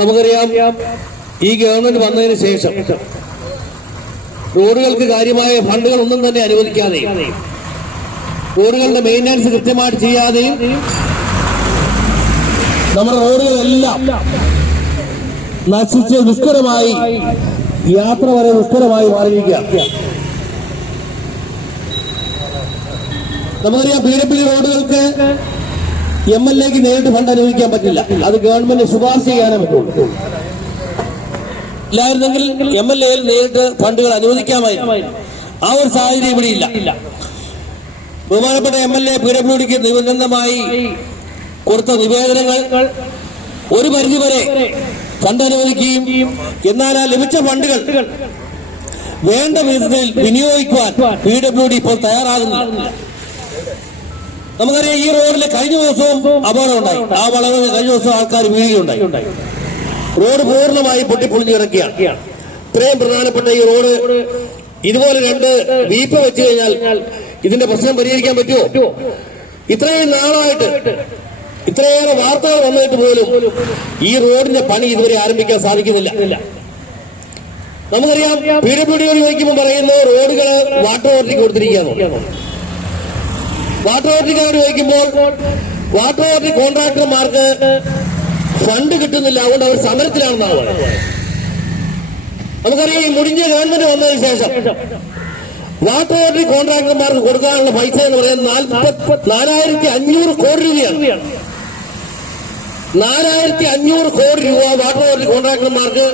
നമുക്കറിയാം, ഈ ഗവൺമെന്റ് വന്നതിന് ശേഷം റോഡുകൾക്ക് കാര്യമായ ഫണ്ടുകൾ ഒന്നും തന്നെ അനുവദിക്കാതെ, റോഡുകളുടെ മെയിൻ്റനൻസ് കൃത്യമായിട്ട് ചെയ്യാതെയും നമ്മുടെ റോഡുകളെല്ലാം നശിച്ച് ദുഷ്കരമായി, യാത്ര വരെ ദുഷ്കരമായി മാറിയിരിക്കുക. നമുക്കറിയാം, PWD റോഡുകൾക്ക് MLAക്ക് നേരിട്ട് ഫണ്ട് അനുവദിക്കാൻ പറ്റില്ല. അത് ഗവൺമെന്റ് ശുപാർശ ചെയ്യാനേ പറ്റുള്ളൂ. ഇല്ലായിരുന്നെങ്കിൽ MLAയിൽ നേരിട്ട് ഫണ്ടുകൾ അനുവദിക്കാമായിരുന്നു. ആ ഒരു സാഹചര്യം ഇവിടെ ഇല്ല. ബഹുമാനപ്പെട്ട MLA PWDക്ക് നിബന്ധമായി കൊടുത്ത നിവേദനങ്ങൾ ഒരു പരിധിവരെ ഫണ്ട് അനുവദിക്കുകയും, എന്നാൽ ആ ലഭിച്ച ഫണ്ടുകൾ വേണ്ട വിധത്തിൽ വിനിയോഗിക്കുവാൻ PWD ഇപ്പോൾ തയ്യാറാകുന്നില്ല. നമുക്കറിയാം, ഈ റോഡിലെ കഴിഞ്ഞ ദിവസവും അപകടം ഉണ്ടായി. ആ വളവിൽ കഴിഞ്ഞ ദിവസം ആൾക്കാർ വീഴുകയുണ്ടായി. റോഡ് പൂർണ്ണമായി പൊട്ടിപ്പൊളിഞ്ഞു കിടക്കുകയാണ്. ഇത്രയും പ്രധാനപ്പെട്ട ഈ റോഡ് ഇതുപോലെ 2 വീപ്പ വെച്ച് കഴിഞ്ഞാൽ ഇതിന്റെ പ്രശ്നം പരിഹരിക്കാൻ പറ്റുമോ? ഇത്രയും നാളായിട്ട് ഇത്രയേറെ വാർത്തകൾ വന്നിട്ട് പോലും ഈ റോഡിന്റെ പണി ഇതുവരെ ആരംഭിക്കാൻ സാധിക്കുന്നില്ല. നമുക്കറിയാം, PWD വയ്ക്കുമ്പോൾ പറയുന്നത് റോഡുകൾ വാട്ടർ അതോറിറ്റിക്ക് കൊടുത്തിരിക്കുകയാണ്. വാട്ടർ അതോറിറ്റിക്കാരോട് ചോദിക്കുമ്പോൾ വാട്ടർ അതോറിറ്റി കോൺട്രാക്ടർമാർക്ക് ഫണ്ട് കിട്ടുന്നില്ല, അതുകൊണ്ട് അവർ സമരത്തിലാണെന്നാണ് പറയുന്നത്. നമുക്കറിയാം, ഈ മുടിഞ്ഞ ഗവൺമെന്റ് വന്നതിന് ശേഷം വാട്ടർ അതോറിറ്റി കോൺട്രാക്ടർമാർക്ക് കൊടുക്കാനുള്ള പൈസ എന്ന് പറയുന്നത് 4,500 കോടി രൂപയാണ്. 4,500 കോടി രൂപ വാട്ടർ അതോറിറ്റി കോൺട്രാക്ടർമാർക്ക്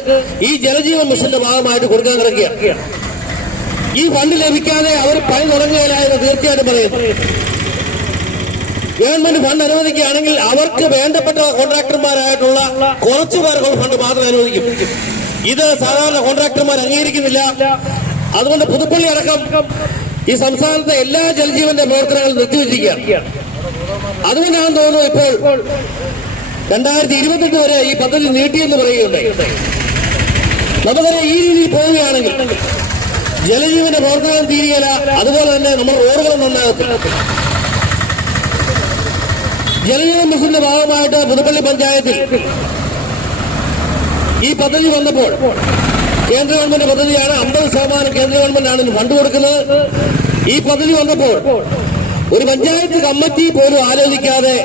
ഈ ജലജീവൻ മിഷന്റെ ഭാഗമായിട്ട് കൊടുക്കാൻ കിടക്കുകയാണ്. ഈ ഫണ്ട് ലഭിക്കാതെ അവർ പണി തുടങ്ങുകയില്ലായെന്ന് തീർച്ചയായിട്ടും പറയുന്നു. ഗവൺമെന്റ് ഫണ്ട് അനുവദിക്കുകയാണെങ്കിൽ അവർക്ക് വേണ്ടപ്പെട്ട കോൺട്രാക്ടർമാരായിട്ടുള്ള കുറച്ചു പേർക്കുള്ള ഫണ്ട് മാത്രം അനുവദിക്കും. ഇത് സാധാരണ കോൺട്രാക്ടർമാർ അംഗീകരിക്കുന്നില്ല. അതുകൊണ്ട് പുതുപ്പള്ളി അടക്കം ഈ സംസ്ഥാനത്തെ എല്ലാ ജലജീവന്റെ പ്രവർത്തനങ്ങളും നിർത്തിവെച്ചിരിക്കുകയാണ്. അതുകൊണ്ടാണെന്ന് തോന്നുന്നു ഇപ്പോൾ 2028 വരെ ഈ പദ്ധതി നീട്ടിയെന്ന് പറയുകയുണ്ടായി. നമുക്കറിയാം, ഈ രീതിയിൽ പോവുകയാണെങ്കിൽ ജലജീവന്റെ പ്രവർത്തനം തീരുകയില്ല, അതുപോലെ തന്നെ നമ്മുടെ റോഡുകളും നന്നാകത്തില്ല. ജലജീവൻ മിഷന്റെ ഭാഗമായിട്ട് പുതുപ്പള്ളി പഞ്ചായത്തിൽ ഈ പദ്ധതി വന്നപ്പോൾ കേന്ദ്ര ഗവൺമെന്റ് പദ്ധതിയാണ്. 50% കേന്ദ്ര ഗവൺമെന്റാണ് ഇതിന് ഫണ്ട് കൊടുക്കുന്നത്. ഈ പദ്ധതി വന്നപ്പോൾ ഒരു പഞ്ചായത്ത് കമ്മിറ്റി പോലും ആലോചിക്കാതെ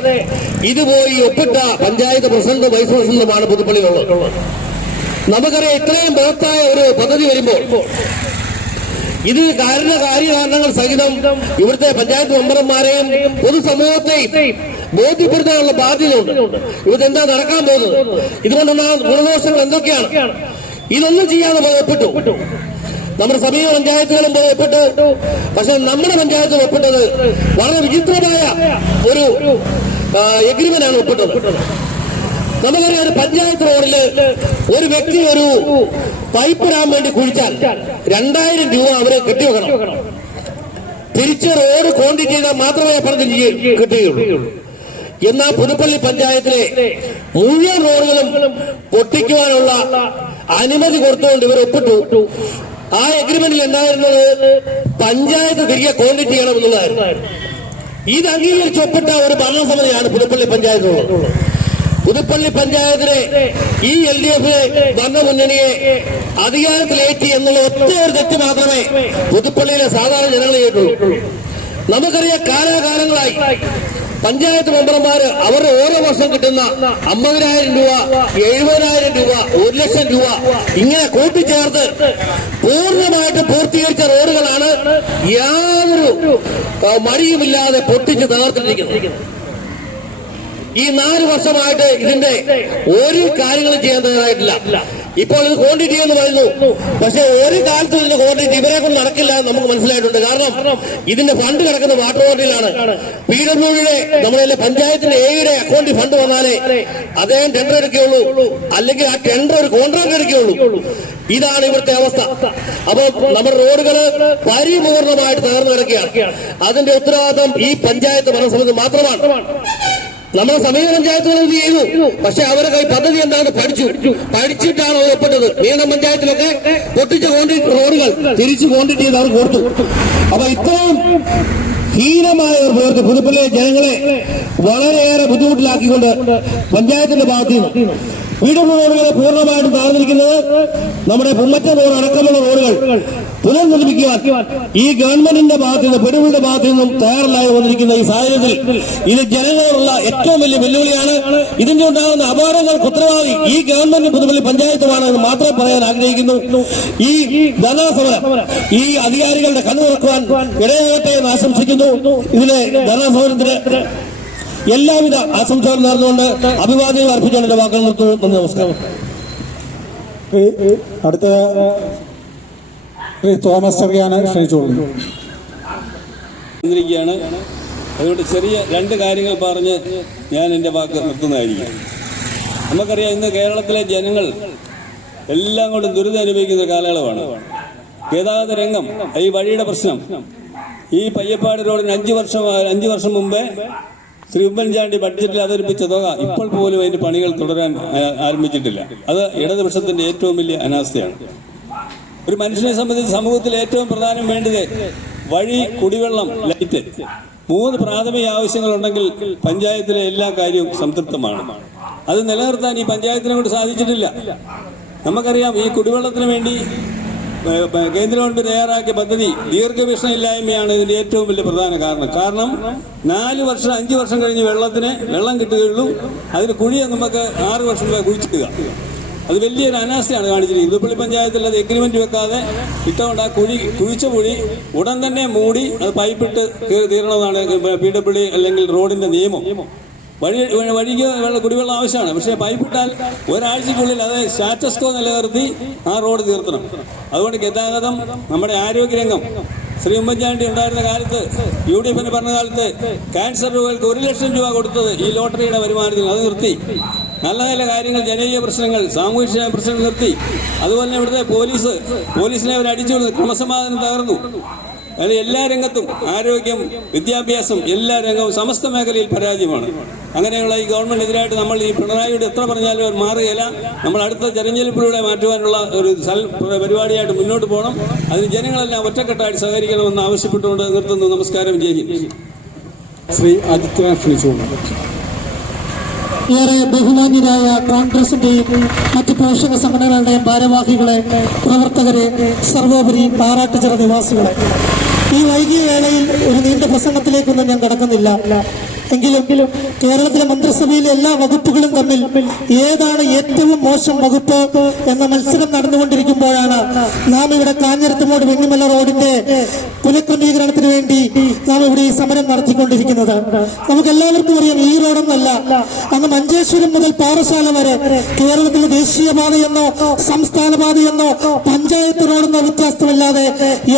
ഇത് പോയി ഒപ്പിട്ട പഞ്ചായത്ത് പ്രസിഡന്റ് വൈസ് പ്രസിഡന്റുമാണ് പുതുപ്പള്ളിയിലുള്ളത്. നമുക്കറിയാം, ഇത്രയും ബൃഹത്തായ ഒരു പദ്ധതി വരുമ്പോൾ ഇത് കാര്യകാരണങ്ങൾ സഹിതം ഇവിടുത്തെ പഞ്ചായത്ത് മെമ്പർമാരെയും പൊതുസമൂഹത്തെയും ബോധ്യപ്പെടുത്താനുള്ള ബാധ്യതയുണ്ട്. ഇവിടെ എന്താ നടക്കാൻ പോകുന്നത്, ഇതുകൊണ്ടുള്ള ഗുണദോഷങ്ങൾ എന്തൊക്കെയാണ്, ഇതൊന്നും ചെയ്യാതെ ഒപ്പിട്ടു. നമ്മുടെ സമീപ പഞ്ചായത്തുകളും ഒപ്പിട്ട്, പക്ഷെ നമ്മുടെ പഞ്ചായത്തിൽ ഒപ്പിട്ടത് വളരെ വിചിത്രമായ ഒരു എഗ്രിമെന്റാണ് ഒപ്പിട്ടത്. നമുക്കറിയാം, ഒരു പഞ്ചായത്ത് റോഡില് ഒരു വ്യക്തി ഒരു പൈപ്പ് ഇടാൻ വേണ്ടി കുഴിച്ചാൽ 2000 രൂപ അവരെ കെട്ടിവെക്കണം. തിരിച്ച് റോഡ് കോൺക്രീറ്റ് ചെയ്താൽ മാത്രമേ പണം കിട്ടുകയുള്ളൂ. എന്നാൽ പുതുപ്പള്ളി പഞ്ചായത്തിലെ മുഴുവൻ റോഡുകളും പൊട്ടിക്കുവാനുള്ള അനുമതി കൊടുത്തുകൊണ്ട് ഇവർ ഒപ്പിട്ടു. ആ എഗ്രിമെന്റിൽ ഉണ്ടായിരുന്നത് പഞ്ചായത്ത് തിരികെ കോൺടാക്ട് ചെയ്യണമെന്നുള്ളതായിരുന്നു. ഇത് അംഗീകരിച്ച് ഒപ്പിട്ട ഒരു ഭരണസമിതിയാണ് പുതുപ്പള്ളി പഞ്ചായത്തുള്ളത്. പുതുപ്പള്ളി പഞ്ചായത്തിലെ ഈ LDF ഭരണമുന്നണിയെ അധികാരത്തിലേറ്റി എന്നുള്ള ഒറ്റ ഒരു തെറ്റ് മാത്രമേ പുതുപ്പള്ളിയിലെ സാധാരണ ജനങ്ങൾ ചെയ്തിട്ടുള്ളൂ. നമുക്കറിയാം, കാലാകാലങ്ങളായി പഞ്ചായത്ത് മെമ്പർമാര് അവരുടെ ഓരോ വർഷം കിട്ടുന്ന 50,000 രൂപ, 70,000 രൂപ, 1 ലക്ഷം രൂപ ഇങ്ങനെ കൂട്ടിച്ചേർത്ത് പൂർണ്ണമായിട്ട് പൂർത്തീകരിച്ച റോഡുകളാണ് യാതൊരു മടിയുമില്ലാതെ പൊട്ടിച്ച് തകർത്തിരിക്കുന്നത്. ഈ 4 വർഷമായിട്ട് ഇതിന്റെ ഒരു കാര്യങ്ങളും ചെയ്യാൻ തയ്യാറായിട്ടില്ല. ഇപ്പോൾ ഇത് ക്വാണ്ടിറ്റി എന്ന് പറയുന്നു, പക്ഷെ ഒരു കാലത്തും ഇതിന്റെ ക്വാണ്ടിറ്റി ഇവരെ കൊണ്ട് നടക്കില്ല എന്ന് നമുക്ക് മനസ്സിലായിട്ടുണ്ട്. കാരണം ഇതിന്റെ ഫണ്ട് കിടക്കുന്ന വാട്ടർ അതോറിറ്റിയിലാണ്. PWയുടെ നമ്മളെ പഞ്ചായത്തിന്റെ എയുടെ അക്കൗണ്ടിൽ ഫണ്ട് വന്നാലേ അദ്ദേഹം ടെൻഡർ എടുക്കുകയുള്ളൂ, അല്ലെങ്കിൽ ആ ടെൻഡർ ഒരു കോൺട്രാക്ട് എടുക്കുകയുള്ളൂ. ഇതാണ് ഇവിടുത്തെ അവസ്ഥ. അപ്പൊ നമ്മുടെ റോഡുകള് പരിപൂർണമായിട്ട് തകർന്നു കിടക്കുകയാണ്. അതിന്റെ ഉത്തരവാദിത്വം ഈ പഞ്ചായത്ത് ഭരണസമിതി മാത്രമാണ്. നമ്മുടെ സമീപ പഞ്ചായത്തുകൾ ഇത് ചെയ്തു, പക്ഷെ അവരുടെ പദ്ധതി എന്താണെന്ന് പഠിച്ചിട്ടാണ് അവർ ഒപ്പിട്ടത്. മീനം പഞ്ചായത്തിലൊക്കെ പൊട്ടിച്ച റോഡുകൾ തിരിച്ച് കോൺടാക്ട് ചെയ്ത് അവർ കൊടുത്തു. അപ്പൊ ഇത്രയും ഹീനമായ ഒരു പ്രവൃത്തി പുതുപ്പള്ളിയിലെ ജനങ്ങളെ വളരെയേറെ ബുദ്ധിമുട്ടിലാക്കിക്കൊണ്ട് പഞ്ചായത്തിന്റെ ഭാഗത്തു നിന്ന് റോഡുകളെ പൂർണ്ണമായിട്ടും താഴ്ന്നിരിക്കുന്നത് നമ്മുടെ പുമ്മറ്റ റോഡ് അടക്കമുള്ള റോഡുകൾ പുനർനിർമ്മിക്കുവാൻ ഈ ഗവൺമെന്റിന്റെ ഭാഗത്തു നിന്ന് പെടുവിയുടെ ഭാഗത്തു നിന്നും തയ്യാറിലായി വന്നിരിക്കുന്ന ഈ സാഹചര്യത്തിൽ ഇത് ജനങ്ങളോടുള്ള ഏറ്റവും വലിയ വെല്ലുവിളിയാണ്. ഇതിന്റെ ഉണ്ടാകുന്ന അപകടങ്ങൾക്ക് ഉത്തരവാദി ഈ ഗവൺമെന്റ് പുതുപ്പള്ളി പഞ്ചായത്തുമാണ് എന്ന് മാത്രമേ പറയാൻ ആഗ്രഹിക്കുന്നു. ഈ ധർണാസമരം ഈ അധികാരികളുടെ കണ്ണു തുറക്കുവാൻ ഇടയാകട്ടെ എന്ന് ആശംസിക്കുന്നു. ഇതിലെ ധർണാസമരത്തിന് എല്ലാവിധ ആശംസകളും നേർന്നുകൊണ്ട് അഭിവാദ്യങ്ങൾ അർപ്പിച്ചുകൊണ്ട് എന്റെ വാക്കുകൾ നിർത്തുന്നു. നമസ്കാരം. അടുത്ത തോമസ് ചെറിയാണ് ക്ഷണിച്ചുകൊള്ളുന്നു. അതുകൊണ്ട് ചെറിയ 2 കാര്യങ്ങൾ പറഞ്ഞ് ഞാൻ എൻ്റെ വാക്ക് നിർത്തുന്നതായിരിക്കും. നമുക്കറിയാം, ഇന്ന് കേരളത്തിലെ ജനങ്ങൾ എല്ലാം കൊണ്ടും ദുരിതം അനുഭവിക്കുന്ന കാലയളവാണ്. ഗതാഗത രംഗം, ഈ വഴിയുടെ പ്രശ്നം, ഈ പയ്യപ്പാട് റോഡിന് 5 വർഷം മുമ്പേ ശ്രീ ഉമ്മൻചാണ്ടി ബഡ്ജറ്റിൽ അവതരിപ്പിച്ച തുക ഇപ്പോൾ പോലും അതിന്റെ പണികൾ തുടരാൻ ആരംഭിച്ചിട്ടില്ല. അത് ഇടതുപക്ഷത്തിന്റെ ഏറ്റവും വലിയ അനാസ്ഥയാണ്. ഒരു മനുഷ്യനെ സംബന്ധിച്ച് സമൂഹത്തിൽ ഏറ്റവും പ്രധാനം വേണ്ടത് വഴി, കുടിവെള്ളം, ലൈറ്റ്, 3 പ്രാഥമിക ആവശ്യങ്ങളുണ്ടെങ്കിൽ പഞ്ചായത്തിലെ എല്ലാ കാര്യവും സംതൃപ്തമാണ്. അത് നിലനിർത്താൻ ഈ പഞ്ചായത്തിനെ കൊണ്ട് സാധിച്ചിട്ടില്ല. നമുക്കറിയാം, ഈ കുടിവെള്ളത്തിന് വേണ്ടി കേന്ദ്ര ഗവൺമെന്റ് തയ്യാറാക്കിയ പദ്ധതി ദീർഘവീക്ഷണമില്ലായ്മയാണ് ഇതിന്റെ ഏറ്റവും വലിയ പ്രധാന കാരണം 4 വർഷം 5 വർഷം കഴിഞ്ഞ് വെള്ളം കിട്ടുകയുള്ളൂ. അതിന് കുഴിയെ നമുക്ക് 6 വർഷം കുഴിച്ചിടുക. അത് വലിയൊരു അനാസ്ഥയാണ് കാണിച്ചിരിക്കുന്നത്. പുതുപ്പള്ളി പഞ്ചായത്തിൽ അത് എഗ്രിമെന്റ് വെക്കാതെ ഇട്ടുകൊണ്ട് ആ കുഴിച്ച കുഴി ഉടൻ തന്നെ മൂടി അത് പൈപ്പിട്ട് തീരണമെന്നാണ് PWD അല്ലെങ്കിൽ റോഡിന്റെ നിയമം. വഴിക്ക് കുടിവെള്ളം ആവശ്യമാണ്, പക്ഷേ പൈപ്പിട്ടാൽ ഒരാഴ്ചക്കുള്ളിൽ അത് സ്റ്റാറ്റസ് കോ നിലനിർത്തി ആ റോഡ് തീർത്തണം. അതുകൊണ്ട് ഗതാഗതം, നമ്മുടെ ആരോഗ്യരംഗം, ശ്രീ ഉമ്മൻചാണ്ടി ഉണ്ടായിരുന്ന കാലത്ത് UDF ഭരണകാലത്ത് ക്യാൻസർ രോഗികൾക്ക് 1 ലക്ഷം രൂപ കൊടുത്തത് ഈ ലോട്ടറിയുടെ വരുമാനത്തിൽ അത് നിർത്തി. നല്ല നല്ല കാര്യങ്ങൾ, ജനകീയ പ്രശ്നങ്ങൾ, സാമൂഹിക പ്രശ്നങ്ങൾ നിർത്തി. അതുപോലെ തന്നെ ഇവിടുത്തെ പോലീസിനെ അവർ അടിച്ചു, ക്രമസമാധാനം തകർന്നു. അത് എല്ലാ രംഗത്തും, ആരോഗ്യം, വിദ്യാഭ്യാസം, എല്ലാ രംഗവും സമസ്ത മേഖലയിൽ പരാജയമാണ്. അങ്ങനെയുള്ള ഈ ഗവൺമെന്റിനെതിരായിട്ട് നമ്മൾ ഈ പിണറായിയോട് എത്ര പറഞ്ഞാലും അവർ മാറുകയില്ല. നമ്മൾ അടുത്ത തെരഞ്ഞെടുപ്പിലൂടെ മാറ്റുവാനുള്ള ഒരു പരിപാടിയായിട്ട് മുന്നോട്ട് പോകണം. അതിന് ജനങ്ങളെല്ലാം ഒറ്റക്കെട്ടായിട്ട് സഹകരിക്കണമെന്ന് ആവശ്യപ്പെട്ടുകൊണ്ട് നിർത്തുന്നു. നമസ്കാരം. ജയ് ഹിന്ദ്. ശ്രീ ആദിത്യനാഥ് ക്ഷണിച്ചുകൊള്ളുന്നു. ഏറെ ബഹുമാന്യരായ കോൺഗ്രസിന്റെയും മറ്റ് പോഷക സംഘടനകളുടെയും ഭാരവാഹികളെ, പ്രവർത്തകരെ, സർവോപരി പാറാട്ടുചിറ നിവാസികളെ, ഈ വൈകിയ വേളയിൽ ഒരു നീണ്ട പ്രസംഗത്തിലേക്കൊന്നും ഞാൻ കടക്കുന്നില്ല. എങ്കിലും കേരളത്തിലെ മന്ത്രിസഭയിലെ എല്ലാ വകുപ്പുകളും തമ്മിൽ ഏതാണ് ഏറ്റവും മോശം വകുപ്പ് എന്ന മത്സരം നടന്നുകൊണ്ടിരിക്കുമ്പോഴാണ് നാം ഇവിടെ കാഞ്ഞിരത്തുമോട് വെണ്ണിമല റോഡിന്റെ പുനഃക്രമീകരണത്തിന് വേണ്ടി നാം ഇവിടെ ഈ സമരം നടത്തിക്കൊണ്ടിരിക്കുന്നത്. നമുക്കെല്ലാവർക്കും അറിയാം, ഈ റോഡൊന്നല്ല, അങ്ങ് മഞ്ചേശ്വരം മുതൽ പാറശാല വരെ കേരളത്തിലെ ദേശീയപാതയെന്നോ സംസ്ഥാന പാതയെന്നോ പഞ്ചായത്ത് റോഡെന്നോ വ്യത്യാസമില്ലാതെ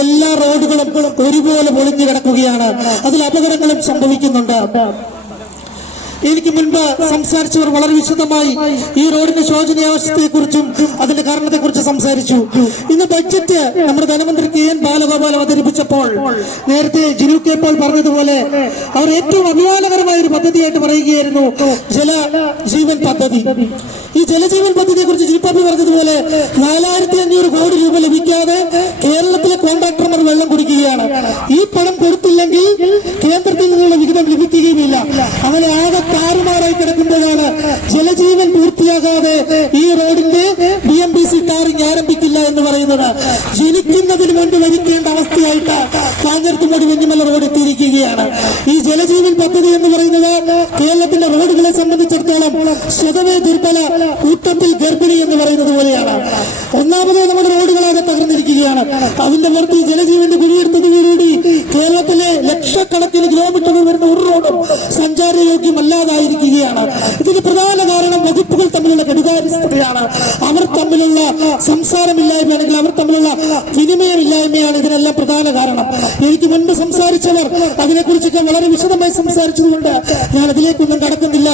എല്ലാ റോഡുകളും ഒരുപോലെ പൊളിഞ്ഞു കിടക്കുകയാണ്. അതിൽ അപകടങ്ങളും സംഭവിക്കുന്നുണ്ട്. എനിക്ക് മുൻപ് സംസാരിച്ചവർ വളരെ വിശദമായി ഈ റോഡിന്റെ ശോചനീയാവസ്ഥയെക്കുറിച്ചും അതിന്റെ കാരണത്തെക്കുറിച്ച് സംസാരിച്ചു. ഇന്ന് ബഡ്ജറ്റ് നമ്മുടെ ധനമന്ത്രി KN ബാലഗോപാൽ അവതരിപ്പിച്ചപ്പോൾ നേരത്തെ ജിനു കെ പോൾ പറഞ്ഞതുപോലെ അവർ ഏറ്റവും അഭിമാനകരമായ ഒരു പദ്ധതിയായിട്ട് പറയുകയായിരുന്നു ജല ജീവൻ പദ്ധതി. ഈ ജലജീവൻ പദ്ധതിയെ കുറിച്ച് ജിൽപ്പാപ്പി പറഞ്ഞതുപോലെ 4500 കോടി രൂപ ലഭിക്കാതെ കേരളത്തിലെ കോൺട്രാക്ടർമാർ വെള്ളം കുടിക്കുകയാണ്. ഈ പണം കൊടുത്തില്ലെങ്കിൽ കേന്ദ്രത്തിൽ നിന്നുള്ള വിഹിതം ലഭിക്കുകയുമില്ല. അങ്ങനെ ആകെ താറുമാറായി കിടക്കുമ്പോഴാണ് ജലജീവൻ പൂർത്തിയാകാതെ ഈ റോഡിന്റെ BMTC ടാറിങ് ആരംഭിക്കില്ല എന്ന് പറയുന്നത്. ജനിക്കുന്നതിന് മുൻപ് വരിക്കേണ്ട അവസ്ഥയായിട്ട് കാഞ്ഞിരത്തുമൂടി വെഞ്ഞിമല റോഡ് എത്തിയിരിക്കുകയാണ്. ഈ ജലജീവൻ പദ്ധതി എന്ന് പറയുന്നത് കേരളത്തിന്റെ റോഡുകളെ സംബന്ധിച്ചിടത്തോളം സ്വതവേ ദുർബല, കൂട്ടത്തിൽ ഗർഭിണി എന്ന് പറയുന്നത് പോലെയാണ്. ഒന്നാമത് നമ്മുടെ റോഡുകളാകെ തകർന്നിരിക്കുകയാണ്. അതിന്റെ പുറത്ത് ഈ ജലജീവന്റെ കുഴിയെടുത്തതോടുകൂടി കേരളത്തിലെ ലക്ഷക്കണക്കിന് കിലോമീറ്ററുകൾ വരുന്ന ഒരു റോഡും സഞ്ചാരയോഗ്യമല്ലാതായിരിക്കുകയാണ്. ഇതിന് പ്രധാന കാരണം വകുപ്പുകൾ തമ്മിലുള്ള ഘടികാരസ്ഥതയാണ്. അവർ തമ്മിലുള്ള സംസാരമില്ലായ്മയാണെങ്കിൽ അവർ തമ്മിലുള്ള വിനിമയമില്ലായ്മയാണ് ഇതിനെല്ലാം പ്രധാന കാരണം. എനിക്ക് മുൻപ് സംസാരിച്ചവർ അതിനെക്കുറിച്ചൊക്കെ വളരെ വിശദമായി സംസാരിച്ചതുകൊണ്ട് ഞാൻ അതിലേക്കൊന്നും കടക്കുന്നില്ല.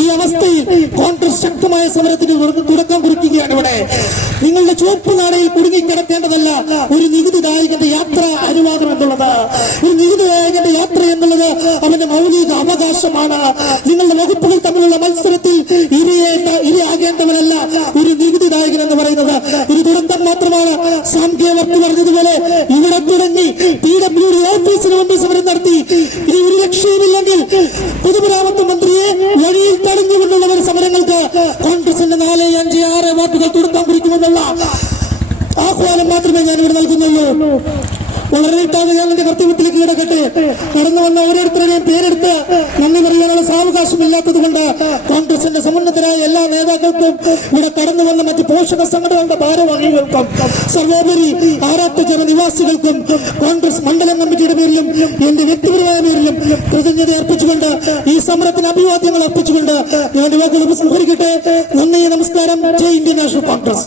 ഈ അവസ്ഥയിൽ കോൺഗ്രസ് ശക്തമായ സമരത്തിന് തുടക്കം കുറിക്കുകയാണ്. ഇവിടെ നിങ്ങളുടെ ചുവപ്പ് നാടയിൽ കുടുങ്ങിക്കിടക്കേണ്ടതല്ല ഒരു നികുതിദായകന്റെ യാത്ര അനുവാദം എന്നുള്ളത്. ഒരു നികുതിദായകന്റെ യാത്ര എന്നുള്ളത് അവന്റെ മൗലിക അവകാശമാണ്. നിങ്ങളുടെ വകുപ്പുകൾ തമ്മിലുള്ള മത്സരത്തിൽ ഇരയാകേണ്ടവരല്ല ഒരു നികുതിദായകൻ എന്ന് പറയുന്നത്. ഒരു തുടക്കം മാത്രമാണ്. സാംഖ്യവർത്തി പറഞ്ഞതുപോലെ ഇവിടെ തുടങ്ങി PWD ഓഫീസിന് മുമ്പിൽ സമരം നടത്തി. ഇനി ഒരു ലക്ഷ്യമില്ലെങ്കിൽ പൊതുമരാമത്ത് മന്ത്രിയെ വഴിയിൽ തടഞ്ഞുകൊണ്ടുള്ള ഒരു സമരങ്ങൾക്ക് കോൺഗ്രസിന്റെ 4, 5, 6 വാർഡുകൾ തുടക്കം കുറിക്കുമെന്നുള്ള ആഹ്വാനം മാത്രമേ ഞാൻ ഇവിടെ നൽകുന്നുള്ളൂ. വളരെ ഇട്ടാതെ ഞാൻ എന്റെ കർത്തവ്യത്തിലേക്ക് കിടക്കട്ടെ. കടന്നു വന്ന ഓരോരുത്തരുടെയും പേരെടുത്ത് നന്ദി പറയാനുള്ള സാവകാശമില്ലാത്തത് കൊണ്ട് കോൺഗ്രസിന്റെ സമുന്നതരായ എല്ലാ നേതാക്കൾക്കും, ഇവിടെ കടന്നു വന്ന മറ്റ് പോഷക സംഘടനകളുടെ ഭാരവാഹികൾക്കും, സർവോപരി ആറാട്ടുചിറ നിവാസികൾക്കും കോൺഗ്രസ് മണ്ഡലം കമ്മിറ്റിയുടെ പേരിലും എന്റെ വ്യക്തിപരമായ പേരിലും കൃതജ്ഞത അർപ്പിച്ചുകൊണ്ട് ഈ സമരത്തിന് അഭിവാദ്യങ്ങൾ അർപ്പിച്ചുകൊണ്ട് ഞാൻ വാക്കുകൾ ഉപസംഹരിക്കട്ടെ. നന്ദി, നമസ്കാരം. ജയ് ഇന്ത്യൻ നാഷണൽ കോൺഗ്രസ്.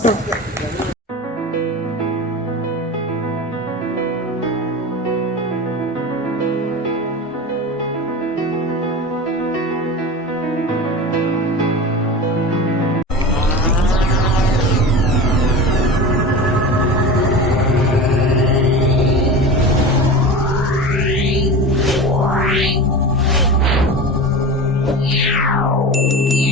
Meow.